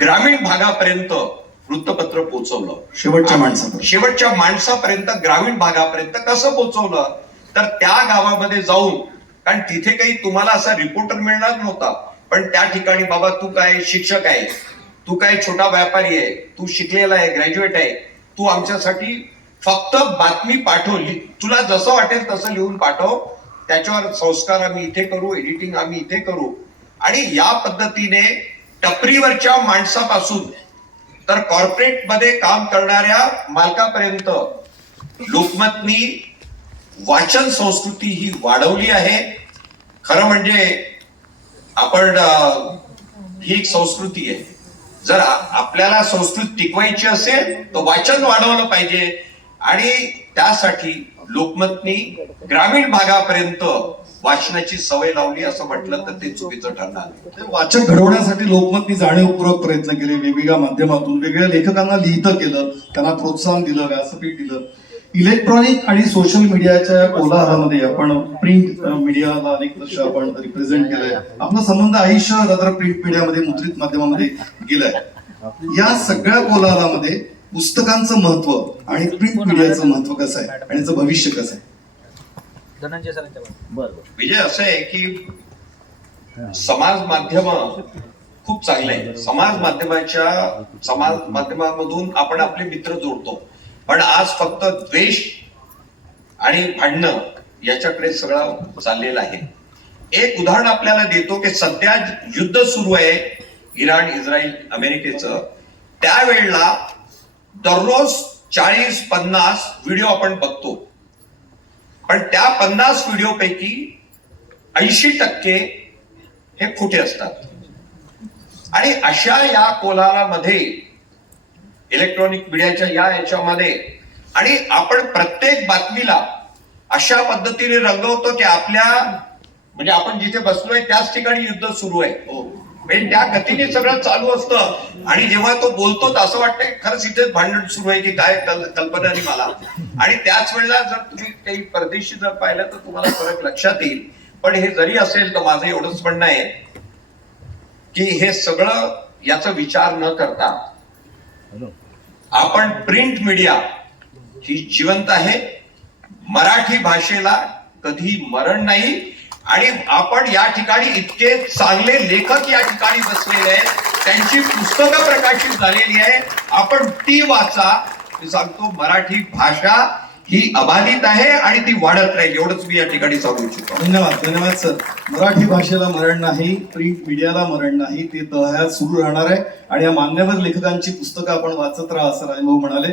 ग्रामीण भागापर्यंत वृत्तपत्र पोहोचवलं, शेवटच्या माणसापर्यंत, ग्रामीण भागापर्यंत कसं पोहोचवलं तर त्या गावामध्ये जाऊन, कारण तिथे काही तुम्हाला असा रिपोर्टर मिळणार नव्हता, पण त्या ठिकाणी बाबा तू काय शिक्षक आहे, तू काय छोटा व्यापारी आहे, तू शिकलेला आहे, ग्रॅज्युएट आहे, तू आमच्यासाठी फक्त बातमी पाठव, तुला जसं वाटेल तसं लिहून पाठव, त्याच्यावर संस्कार आम्ही इथे करू, एडिटिंग आम्ही इथे करू. आणि या पद्धतीने टपरीवरच्या माणसापासून तर कॉर्पोरेट मध्ये काम करणाऱ्या मालकापर्यंत लोकमतनी वाचन संस्कृती ही वाढवली आहे. खरं म्हणजे आपण ही एक संस्कृती आहे. जर आपल्याला संस्कृती टिकवायची असेल तर वाचन वाढवलं पाहिजे आणि त्यासाठी लोकमतनी ग्रामीण भागापर्यंत वाचनाची सवय लावली असं म्हटलं तर ते चुकीचं ठरणार. वाचक घडवण्यासाठी लोकमतनी जाणीवपूर्वक प्रयत्न केले, वेगवेगळ्या माध्यमातून वेगवेगळ्या लेखकांना लिहितं केलं, त्यांना प्रोत्साहन दिलं, व्यासपीठ दिलं. इलेक्ट्रॉनिक आणि सोशल मीडियाच्या कोलाहलामध्ये आपण प्रिंट मीडियाला अनेक वर्ष आपण रिप्रेझेंट केलंय. आपला संबंध आयुष्य रात्र प्रिंट मीडियामध्ये, मुद्रित माध्यमामध्ये गेलाय. या सगळ्या कोलाहलामध्ये पुस्तकांचं महत्व आणि प्रिंट मीडियाचं महत्व कसं आहे आणि याचं भविष्य कसं आहे? विजय, असं आहे की समाज माध्यम खूप चांगलं आहे. समाज माध्यमामधून आपण आपले मित्र जोडतो, पण आज फक्त द्वेष आणि भांडणं याच्याकडे सगळं चाललेलं आहे. एक उदाहरण आपल्याला देतो की सध्या युद्ध सुरू आहे इराण, इस्रायल, अमेरिकेचं. त्यावेळेला दररोज 40-50 व्हिडिओ आपण बघतो, पण त्या 50 व्हिडिओ पैकी 80% हे खोटे असतात. आणि अशा या कोलाहलामध्ये, इलेक्ट्रॉनिक मीडियाच्या याच्यामध्ये, आणि आपण प्रत्येक बातमीला अशा पद्धतीने रंगवतो की म्हणजे आपण जिथे बसलोय त्याच ठिकाणी युद्ध सुरू आहे. म्हणजे त्या गतीने सगळं चालू असतं आणि जेव्हा तो बोलतो तर असं वाटतंय खरंच इथेच भांडण सुरू आहे की काय, कल्पना नाही मला. आणि त्याच वेळेला जर तुम्ही काही परदेशी जर पाहिलं तर तुम्हाला फरक लक्षात येईल. पण हे जरी असेल तर माझं एवढंच म्हणणं आहे की हे सगळं याचा विचार न करता आपण प्रिंट मीडिया ही जिवंत आहे. मराठी भाषेला कधी मरण नाही. आणि आपण या ठिकाणी इतके चांगले लेखक या ठिकाणी बसलेले आहेत, त्यांची पुस्तकं प्रकाशित झालेली आहे, आपण ती वाचा. मी सांगतो, मराठी भाषा ही अबाधित आहे आणि ती वाढत राहील, एवढंच मी या ठिकाणी सांगू इच्छितो. धन्यवाद सर. मराठी भाषेला मरण नाही, प्रिंट मीडियाला मरण नाही, ते तहयात सुरू राहणार आहे. आणि या मान्यवर लेखकांची पुस्तकं आपण वाचत राहा असं राजभाऊ म्हणाले.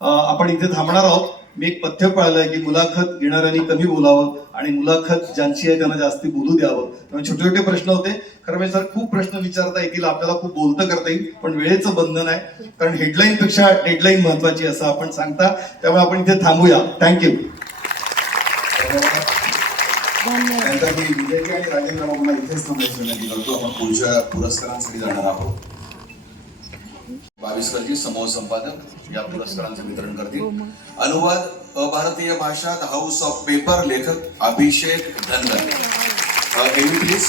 आपण इथे थांबणार आहोत. मी एक पथ्य पाळलंय की मुलाखत घेणाऱ्यांनी कमी बोलावं आणि मुलाखत ज्यांची आहे त्यांना जास्ती बोलू द्यावं. त्यामुळे छोटे छोटे प्रश्न होते. खरं म्हणजे सर खूप प्रश्न विचारता येतील, आपल्याला खूप बोलतं करता येईल, पण वेळेचं बंधन आहे, कारण हेडलाईन पेक्षा डेडलाईन महत्वाची असं आपण सांगता. त्यामुळे आपण इथे थांबूया. थँक्यू. विजयजी आणि राजेंद्र बाबूंना इथेच थांबायची विनंती करतो. आपण पुढच्या पुरस्कारांसाठी जाणार आहोत. 22 समूह संपादक या पुरस्कारांचं वितरण करतील. अनुवाद अभारतीय भाषा, द हाऊस ऑफ पेपर, लेखक Abhishek Dhangar. Please.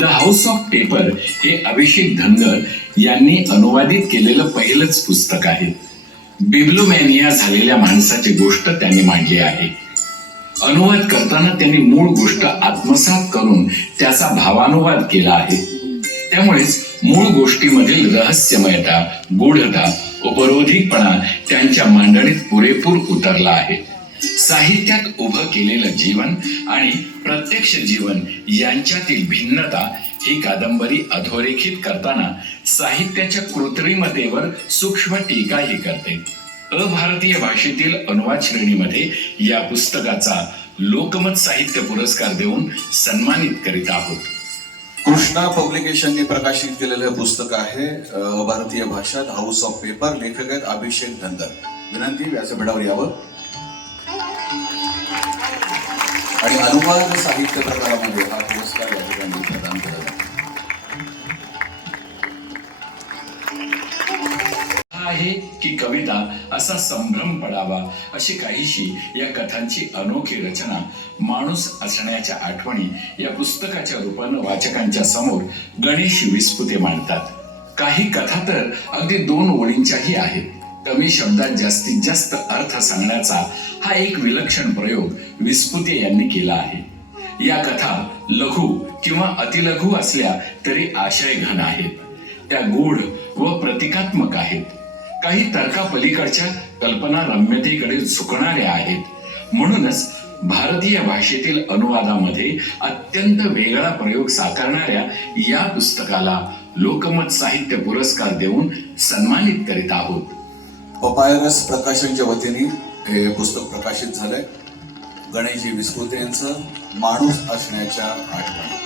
The house of paper हे अभिषेक धनगर यांनी अनुवादित केलेलं पहिलंच पुस्तक आहे. बिब्लोमॅनिया झालेल्या माणसाची गोष्ट त्यांनी मांडली आहे. अनुवाद करताना त्यांनी मूळ गोष्ट आत्मसात करून त्याचा भावानुवाद केला आहे. त्यामुळेच मूळ गोष्टीमधील रहस्यमयता, गूढता, उपरोधिकपणा त्यांच्या मांडणीत पुरेपूर उतरला आहे. साहित्यात उभं केलेलं जीवन आणि प्रत्यक्ष जीवन यांच्यातील भिन्नता ही कादंबरी अधोरेखित करताना साहित्याच्या कृत्रिमतेवर सूक्ष्म टीकाही करते. अभारतीय भाषेतील अनुवाद श्रेणीमध्ये या पुस्तकाचा लोकमत साहित्य पुरस्कार देऊन सन्मानित करीत आहोत. कृष्णा पब्लिकेशनने प्रकाशित केलेलं हे पुस्तक आहे भारतीय भाषा, द हाऊस ऑफ पेपर. लेखक आहेत अभिषेक धनगर. विनंती व्यासपीठावर यावं. आणि अनुवाद साहित्य प्रकारामध्ये हा पुरस्कार या ठिकाणी प्रदान केला जातो. आहे की कविता असा संभ्रम पडावा अशी काहीशी या कथांची अनोखी रचना माणूस असण्याच्या आठवणी या पुस्तकाच्या रूपानं वाचकांच्या समोर गणेश विस्पुते मांडतात. काही कथा तर अगदी 2 ओळींच्याही आहेत. कमी शब्दात जास्तीत जास्त अर्थ सांगण्याचा हा एक विलक्षण प्रयोग विस्पुते यांनी केला आहे. या कथा लघु किंवा अतिलघु असल्या तरी आशय घन आहेत. त्या गूढ व प्रतिकात्मक आहेत. काही तर्कापलीकडच्या कल्पना रम्यतेकडे झुकणाऱ्या आहेत. म्हणूनच भारतीय भाषेतील अनुवादामध्ये अत्यंत वेगळा प्रयोग साकारणाऱ्या या पुस्तकाला लोकमत साहित्य पुरस्कार देऊन सन्मानित करीत आहोत. पपायरस प्रकाशनच्या वतीने हे पुस्तक प्रकाशित झालंय. गणेशजी विस्पुते यांचं माणूस असण्याच्या आठवणी.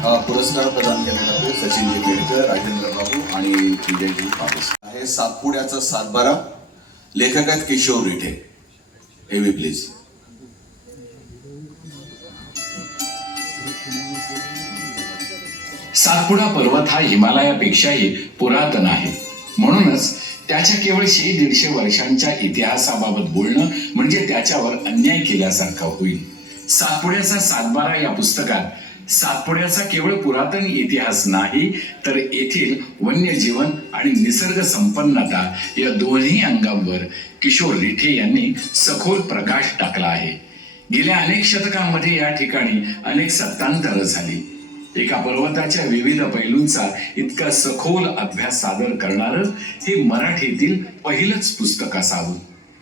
हा पुरस्कार प्रदान केला जातो सचिनजी केळकर, राजेंद्र बाबू आणि विजयजी पाटील. आहे सातपुड्याचा सातबारा. लेखक आहेत किशोर रिठे. एव्ही प्लीज. सातपुडा पर्वत हा हिमालयापेक्षाही पुरातन आहे. म्हणूनच त्याच्या केवळ 100-150 वर्षांच्या इतिहासाबाबत बोलणं म्हणजे त्याच्यावर अन्याय केल्यासारखं होईल. सातपुड्याचा सातबारा या पुस्तकात सातपुड्याचा केवळ पुरातन इतिहास नाही तर येथील वन्यजीवन आणि निसर्ग संपन्नता या दोन्ही अंगांवर किशोर रिठे यांनी सखोल प्रकाश टाकला आहे. गेल्या अनेक शतकांमध्ये या ठिकाणी अनेक सत्तांतरं झाली. एका पर्वताच्या विविध पैलूंचा इतका सखोल अभ्यास सादर करणारं हे मराठीतील पहिलंच पुस्तक असावं.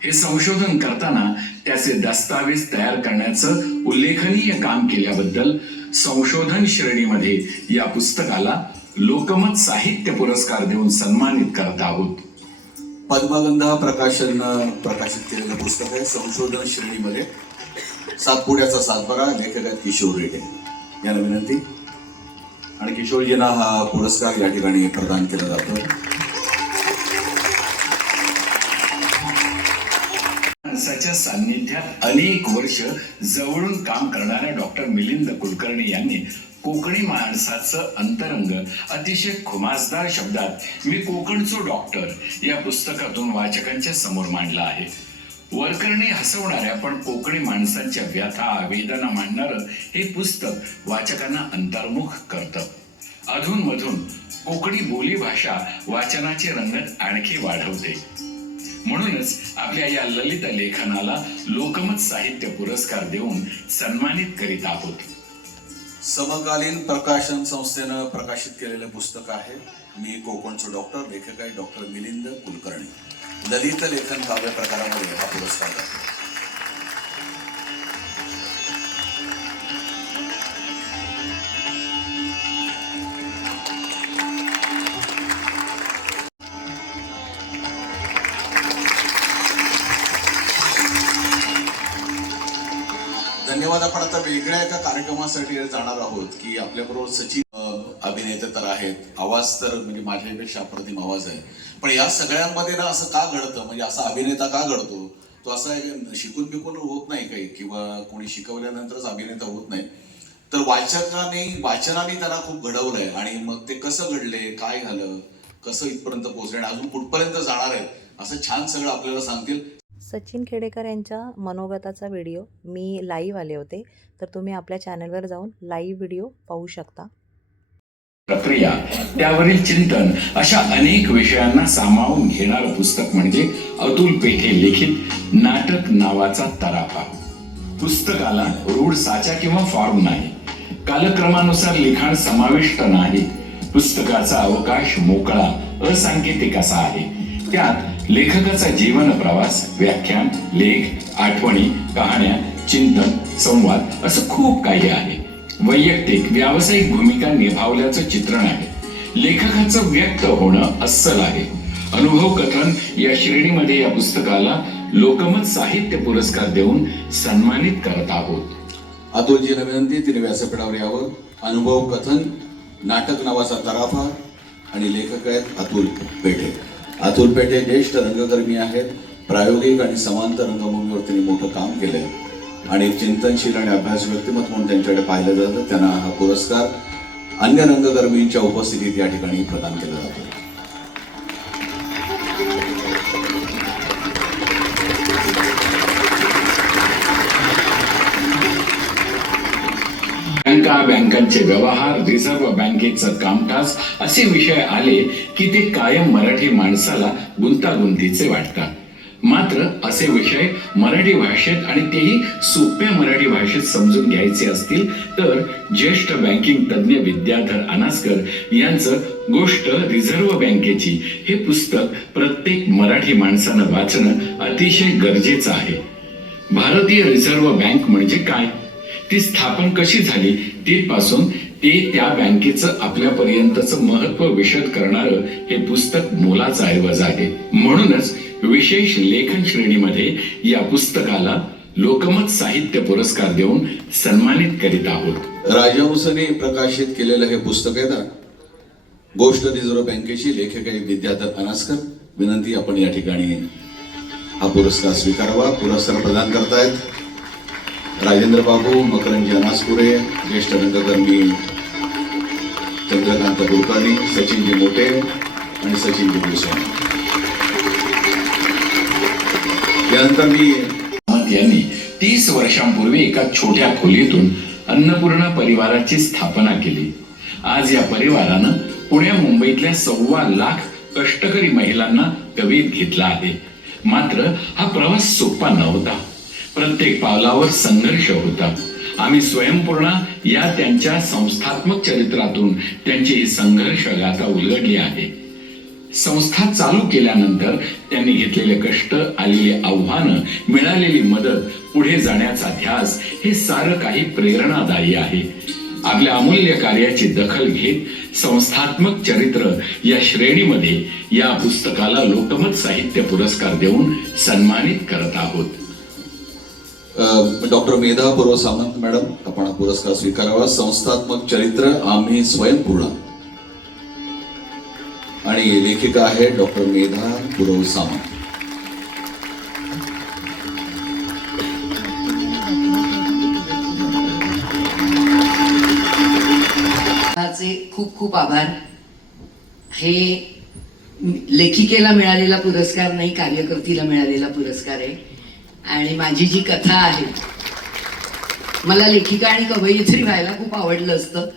हे संशोधन करताना त्याचे दस्तावेज तयार करण्याचं उल्लेखनीय काम केल्याबद्दल संशोधन श्रेणीमध्ये या पुस्तकाला लोकमत साहित्य पुरस्कार देऊन सन्मानित करत आहोत. पद्मगंधा प्रकाशन प्रकाशित केलेलं पुस्तक आहे संशोधन श्रेणीमध्ये. सातपुड्याचा सातबारा. लेखक आहेत किशोर रेड्डी. यांना विनंती. आणि किशोरजींना हा पुरस्कार या ठिकाणी प्रदान केला जातो. माणसाच्या सान्निध्यात अनेक वर्ष जवळून काम करणाऱ्या डॉक्टर मिलिंद कुलकर्णी यांनी कोकणी माणसाचं अंतरंग अतिशय खुमासदार शब्दात मी कोकणचो डॉक्टर या पुस्तकातून वाचकांच्या समोर मांडला आहे. वरकरणी हसवणाऱ्या पण कोकणी माणसांच्या व्यथा वेदना मांडणारं हे पुस्तक वाचकांना अंतर्मुख करतं. अधूनमधून कोकणी बोलीभाषा वाचनाची रंगत आणखी वाढवते. म्हणूनच आपल्या या ललित लेखनाला लोकमत साहित्य पुरस्कार देऊन सन्मानित करीत आहोत. समकालीन प्रकाशन संस्थेनं प्रकाशित केलेलं पुस्तक आहे मी कोकणचो डॉक्टर. लेखक आहे डॉक्टर मिलिंद कुलकर्णी. ललित लेखन काव्य प्रकारामध्ये हा पुरस्कार जातो. धन्यवाद. आपण आता वेगळ्या एका कार्यक्रमासाठी जाणार आहोत की आपल्याबरोबर सचिन अभिनेते तर आहेत. आवाज तर म्हणजे माझ्यापेक्षा अप्रतिम आवाज आहे. पण या सगळ्यांमध्ये ना असं का घडतं म्हणजे असा अभिनेता का घडतो तो असा शिकून बिकून होत नाही काही किंवा कोणी शिकवल्यानंतरच अभिनेता होत नाही. तर वाचनाने त्याला खूप घडवलंय आणि मग ते कसं घडले काय झालं कसं इथपर्यंत पोहोचले आणि अजून कुठपर्यंत जाणार आहेत असं छान सगळं आपल्याला सांगतील. सचिन खेडेकर यांच्या मनोगताचा व्हिडिओ मी लाईव्ह आले होते, तर तुम्ही आपल्या चॅनलवर जाऊन लाईव्ह व्हिडिओ पाहू शकता. प्रक्रिया त्यावरील चिंतन अशा अनेक विषयांना सामावून घेणारं पुस्तक म्हणजे अतुल पेठे लिखित नाटक नावाचा तराफा. पुस्तकाला रूढ साचा किंवा फॉर्म नाही. कालक्रमानुसार लिखाण समाविष्ट नाही. पुस्तकाचा अवकाश मोकळा असांकेतिक असा आहे. त्यात लेखकाचा जीवन प्रवास, व्याख्यान, लेख, आठवणी, कहाण्या, चिंतन, संवाद असं खूप काही आहे. वैयक्तिक व्यावसायिक भूमिका निभावल्याचं चित्रण आहे. लेखकाचं व्यक्त होणं अस्सल आहे. अनुभव कथन या श्रेणीमध्ये या पुस्तकाला लोकमत साहित्य पुरस्कार देऊन सन्मानित करत आहोत. अतुलजीला विनंती तिने व्यासपीठावर यावं. अनुभव कथन नाटक नावाचा तराफा आणि लेखक आहेत अतुल पेठे. अतुल पेठे ज्येष्ठ रंगकर्मी आहेत. प्रायोगिक आणि समांतर रंगभूमीवर त्यांनी मोठं काम केलंय आणि चिंतनशील आणि अभ्यास व्यक्तिमत्व म्हणून त्यांच्याकडे पाहिलं जातं. त्यांना हा पुरस्कार अन्य रंगकर्मींच्या उपस्थितीत या ठिकाणी प्रदान केला जातो. बँकांचे व्यवहार, रिझर्व्ह बँकेचं कामकाज असे विषय आले की ते कायम मराठी माणसाला गुंतागुंतीचे वाटतात. मात्र असे विषय मराठी भाषेत आणि तेही सोप्या मराठी भाषेत समजून घ्यायचे असतील तर ज्येष्ठ बँकिंग तज्ज्ञ विद्याधर अनासकर यांचं गोष्ट रिझर्व्ह बँकेची हे पुस्तक प्रत्येक मराठी माणसानं वाचणं अतिशय गरजेचं आहे. भारतीय रिझर्व्ह बँक म्हणजे काय, ती स्थापन कशी झाली, तिथपासून ते त्या बँकेचं आपल्यापर्यंतचं महत्व विशद करणारं हे पुस्तक मोलाचा ऐवज आहे. म्हणूनच विशेष लेखन श्रेणीमध्ये या पुस्तकाला लोकमत साहित्य पुरस्कार देऊन सन्मानित करीत आहोत. राजहंसने प्रकाशित केलेलं हे पुस्तक आहे ना, गोष्ट रिझर्व्ह बँकेची. लेखक आहे विद्याधर अनासकर. विनंती, आपण या ठिकाणी हा पुरस्कार स्वीकारावा. पुरस्कार प्रदान करतायत राजेंद्र बाबू, मकरंजी अनासपुरे, ज्येष्ठ रंगकर्मी चंद्रकांत कुलकर्णी, सचिनजी मोटे आणि सचिनजी गोस्वामी. यानंतर मी यांनी 30 वर्षांपूर्वी एका छोट्या खोलीतून अन्नपूर्णा परिवाराची स्थापना केली. आज या परिवारानं पुण्या मुंबईतल्या 1.25 लाख कष्टकरी महिलांना कवीत घेतला आहे. मात्र हा प्रवास सोपा नव्हता. प्रत्येक पावलावर संघर्ष होता. आम्ही स्वयंपूर्णा या त्यांच्या संस्थात्मक चरित्रातून त्यांची ही संघर्ष गाथा उलगडली आहे. संस्था चालू केल्यानंतर त्यांनी घेतलेले कष्ट, आलेली आव्हानं, मिळालेली मदत, पुढे जाण्याचा ध्यास हे सारं काही प्रेरणादायी आहे. आपल्या अमूल्य कार्याची दखल घेत संस्थात्मक चरित्र या श्रेणीमध्ये या पुस्तकाला लोकमत साहित्य पुरस्कार देऊन सन्मानित करत आहोत. डॉक्टर मेधा पुरव सामंत मॅडम, आपण हा पुरस्कार स्वीकारावा. संस्थात्मक चरित्र आम्ही स्वयंपूर्ण. आणि लेखिका आहे डॉक्टर मेधा पुरव सामंत. खूप खूप आभार. हे लेखिकेला मिळालेला पुरस्कार नाही, कार्यकर्तीला मिळालेला पुरस्कार आहे. आणि माझी जी कथा आहे, मला लेखिका आणि कवयित्री व्हायला खूप आवडलं असतं.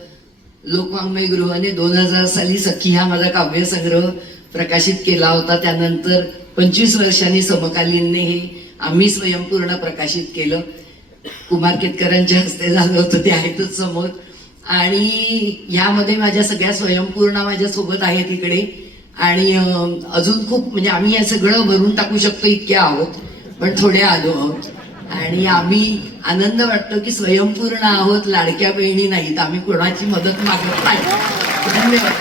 लोकवाङ्मय गृहाने 2000 साली सखी हा माझा काव्यसंग्रह प्रकाशित केला होता. त्यानंतर 25 वर्षांनी समकालीनने हे आम्ही स्वयंपूर्ण प्रकाशित केलं. कुमार केतकरांच्या हस्ते झालं होतं, ते आहेतच समोर. आणि ह्यामध्ये माझ्या सगळ्या स्वयंपूर्णा माझ्यासोबत आहेत इकडे. आणि अजून खूप, म्हणजे आम्ही हे सगळं भरून टाकू शकतो इतके आहोत, पण थोडे आलो आहोत. आणि आम्ही आनंद वाटतो की स्वयंपूर्ण आहोत, लाडक्या बहिणी नाहीत. आम्ही कोणाची मदत मागत नाही. धन्यवाद.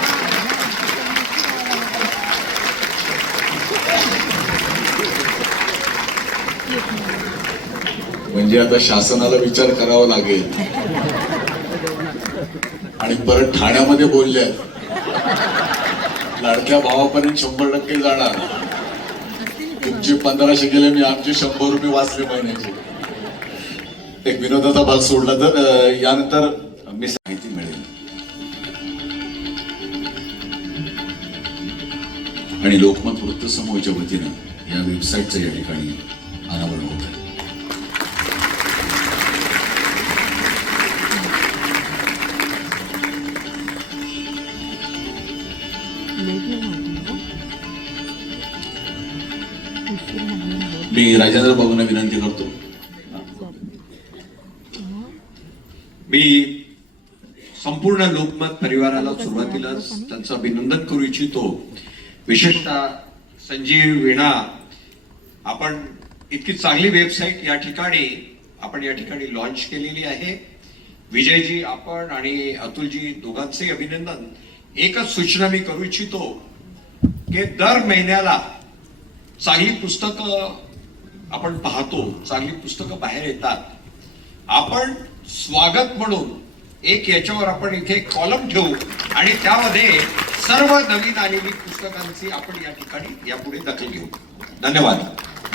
म्हणजे आता शासनाला विचार करावा लागेल. आणि परत ठाण्यामध्ये बोलले लाडक्या भावापर्यंत 100% जाणार. तुमचे 1500 गेले, मी आमचे 100 रुपये वाचले महिन्याचे. एक विनोदाचा भाग सोडला तर यानंतर मी माहिती मिळेल. आणि लोकमत वृत्तसमूहाच्या वतीनं या वेबसाईटचं या ठिकाणी अनावरण होत आहे. मी राजेंद्र बाबूंना विनंती करतो. मी संपूर्ण लोकमत परिवाराला सुरुवातीलाच त्यांचं अभिनंदन करू इच्छितो. विशेषतः संजीव वीणा, आपण इतकी चांगली वेबसाईट या ठिकाणी लॉन्च केलेली आहे. विजयजी, आपण आणि अतुलजी दोघांचे अभिनंदन. एकच सूचना मी करू इच्छितो की दर महिन्याला चांगली पुस्तकं आपण पाहतो, चांगली पुस्तकं बाहेर येतात. आपण स्वागत म्हणून एक याच्यावर आपण इथे कॉलम ठेवू आणि त्यामध्ये सर्व नवीन आलेली पुस्तकांची आपण या ठिकाणी यापुढे दखल घेऊ. धन्यवाद.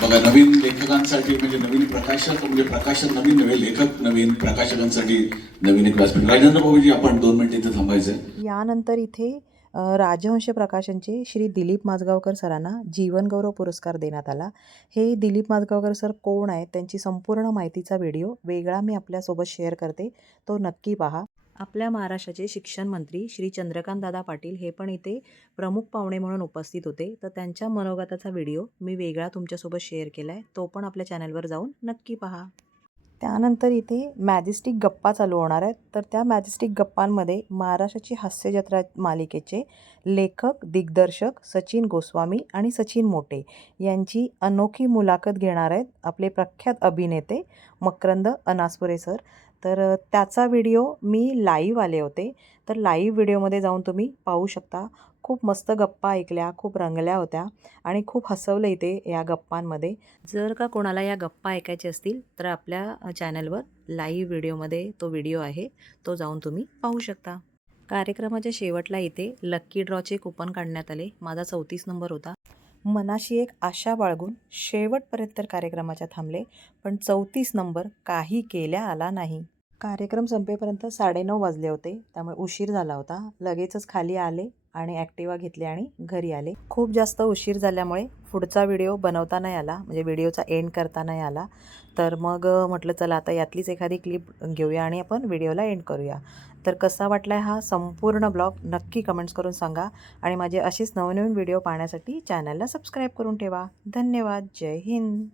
बघा, नवीन लेखकांसाठी म्हणजे नवीन प्रकाशक, म्हणजे प्रकाशन नवीन नवे लेखक, नवीन प्रकाशकांसाठी नवीन एक व्यासपीठ. राजेंद्र बाबूजी, आपण 2 मिनिट इथे थांबायचं. यानंतर इथे राजहंस प्रकाशनचे श्री दिलीप माजगावकर सरांना जीवनगौरव पुरस्कार देण्यात आला. हे दिलीप माजगावकर सर कोण आहेत, त्यांची संपूर्ण माहितीचा व्हिडिओ वेगळा मी आपल्यासोबत शेअर करते, तो नक्की पहा. आपल्या महाराष्ट्राचे शिक्षण मंत्री श्री चंद्रकांत दादा पाटील हे पण इथे प्रमुख पाहुणे म्हणून उपस्थित होते. तर त्यांच्या मनोगताचा व्हिडिओ मी वेगळा तुमच्यासोबत शेअर केला आहे, तो पण आपल्या चॅनलवर जाऊन नक्की पहा. त्यानंतर इथे मॅजेस्टिक गप्पा चालू होणार आहेत. तर त्या मॅजेस्टिक गप्पांमध्ये महाराष्ट्राची हास्यजत्रा मालिकेचे लेखक दिग्दर्शक सचिन गोस्वामी आणि सचिन मोटे यांची अनोखी मुलाखत घेणार आहेत आपले प्रख्यात अभिनेते मकरंद अनासपुरे सर. तर त्याचा व्हिडिओ मी लाईव्ह आले होते, तर लाईव्ह व्हिडिओमध्ये जाऊन तुम्ही पाहू शकता. खूप मस्त गप्पा ऐकल्या, खूप रंगल्या होत्या आणि खूप हसवलं इथे या गप्पांमध्ये. जर का कोणाला या गप्पा ऐकायचे असतील तर आपल्या चॅनलवर लाईव्ह व्हिडिओमध्ये तो व्हिडिओ आहे, तो जाऊन तुम्ही पाहू शकता. कार्यक्रमाच्या शेवटला इथे लक्की ड्रॉचे कुपन काढण्यात आले. माझा 34 नंबर होता. मनाशी एक आशा बाळगून शेवटपर्यंत कार्यक्रमाच्या थांबले, पण 34 नंबर काही केल्या आला नाही. कार्यक्रम संपेपर्यंत 9:30 वाजले होते, त्यामुळे उशीर झाला होता. लगेचच खाली आले आणि ॲक्टिवा घेतली आणि घरी आले. खूप जास्त उशीर झाल्यामुळे पुढचा व्हिडिओ बनवता नाही आला, म्हणजे व्हिडिओचा एंड करता नाही आला. तर मग म्हटलं चला आता यातलीच एखादी क्लिप घेऊया आणि आपण व्हिडिओला एंड करूया. तर कसा वाटला आहे हा संपूर्ण ब्लॉग नक्की कमेंट्स करून सांगा आणि माझे असेच नवनवीन व्हिडिओ पाहण्यासाठी चॅनलला सबस्क्राईब करून ठेवा. धन्यवाद. जय हिंद.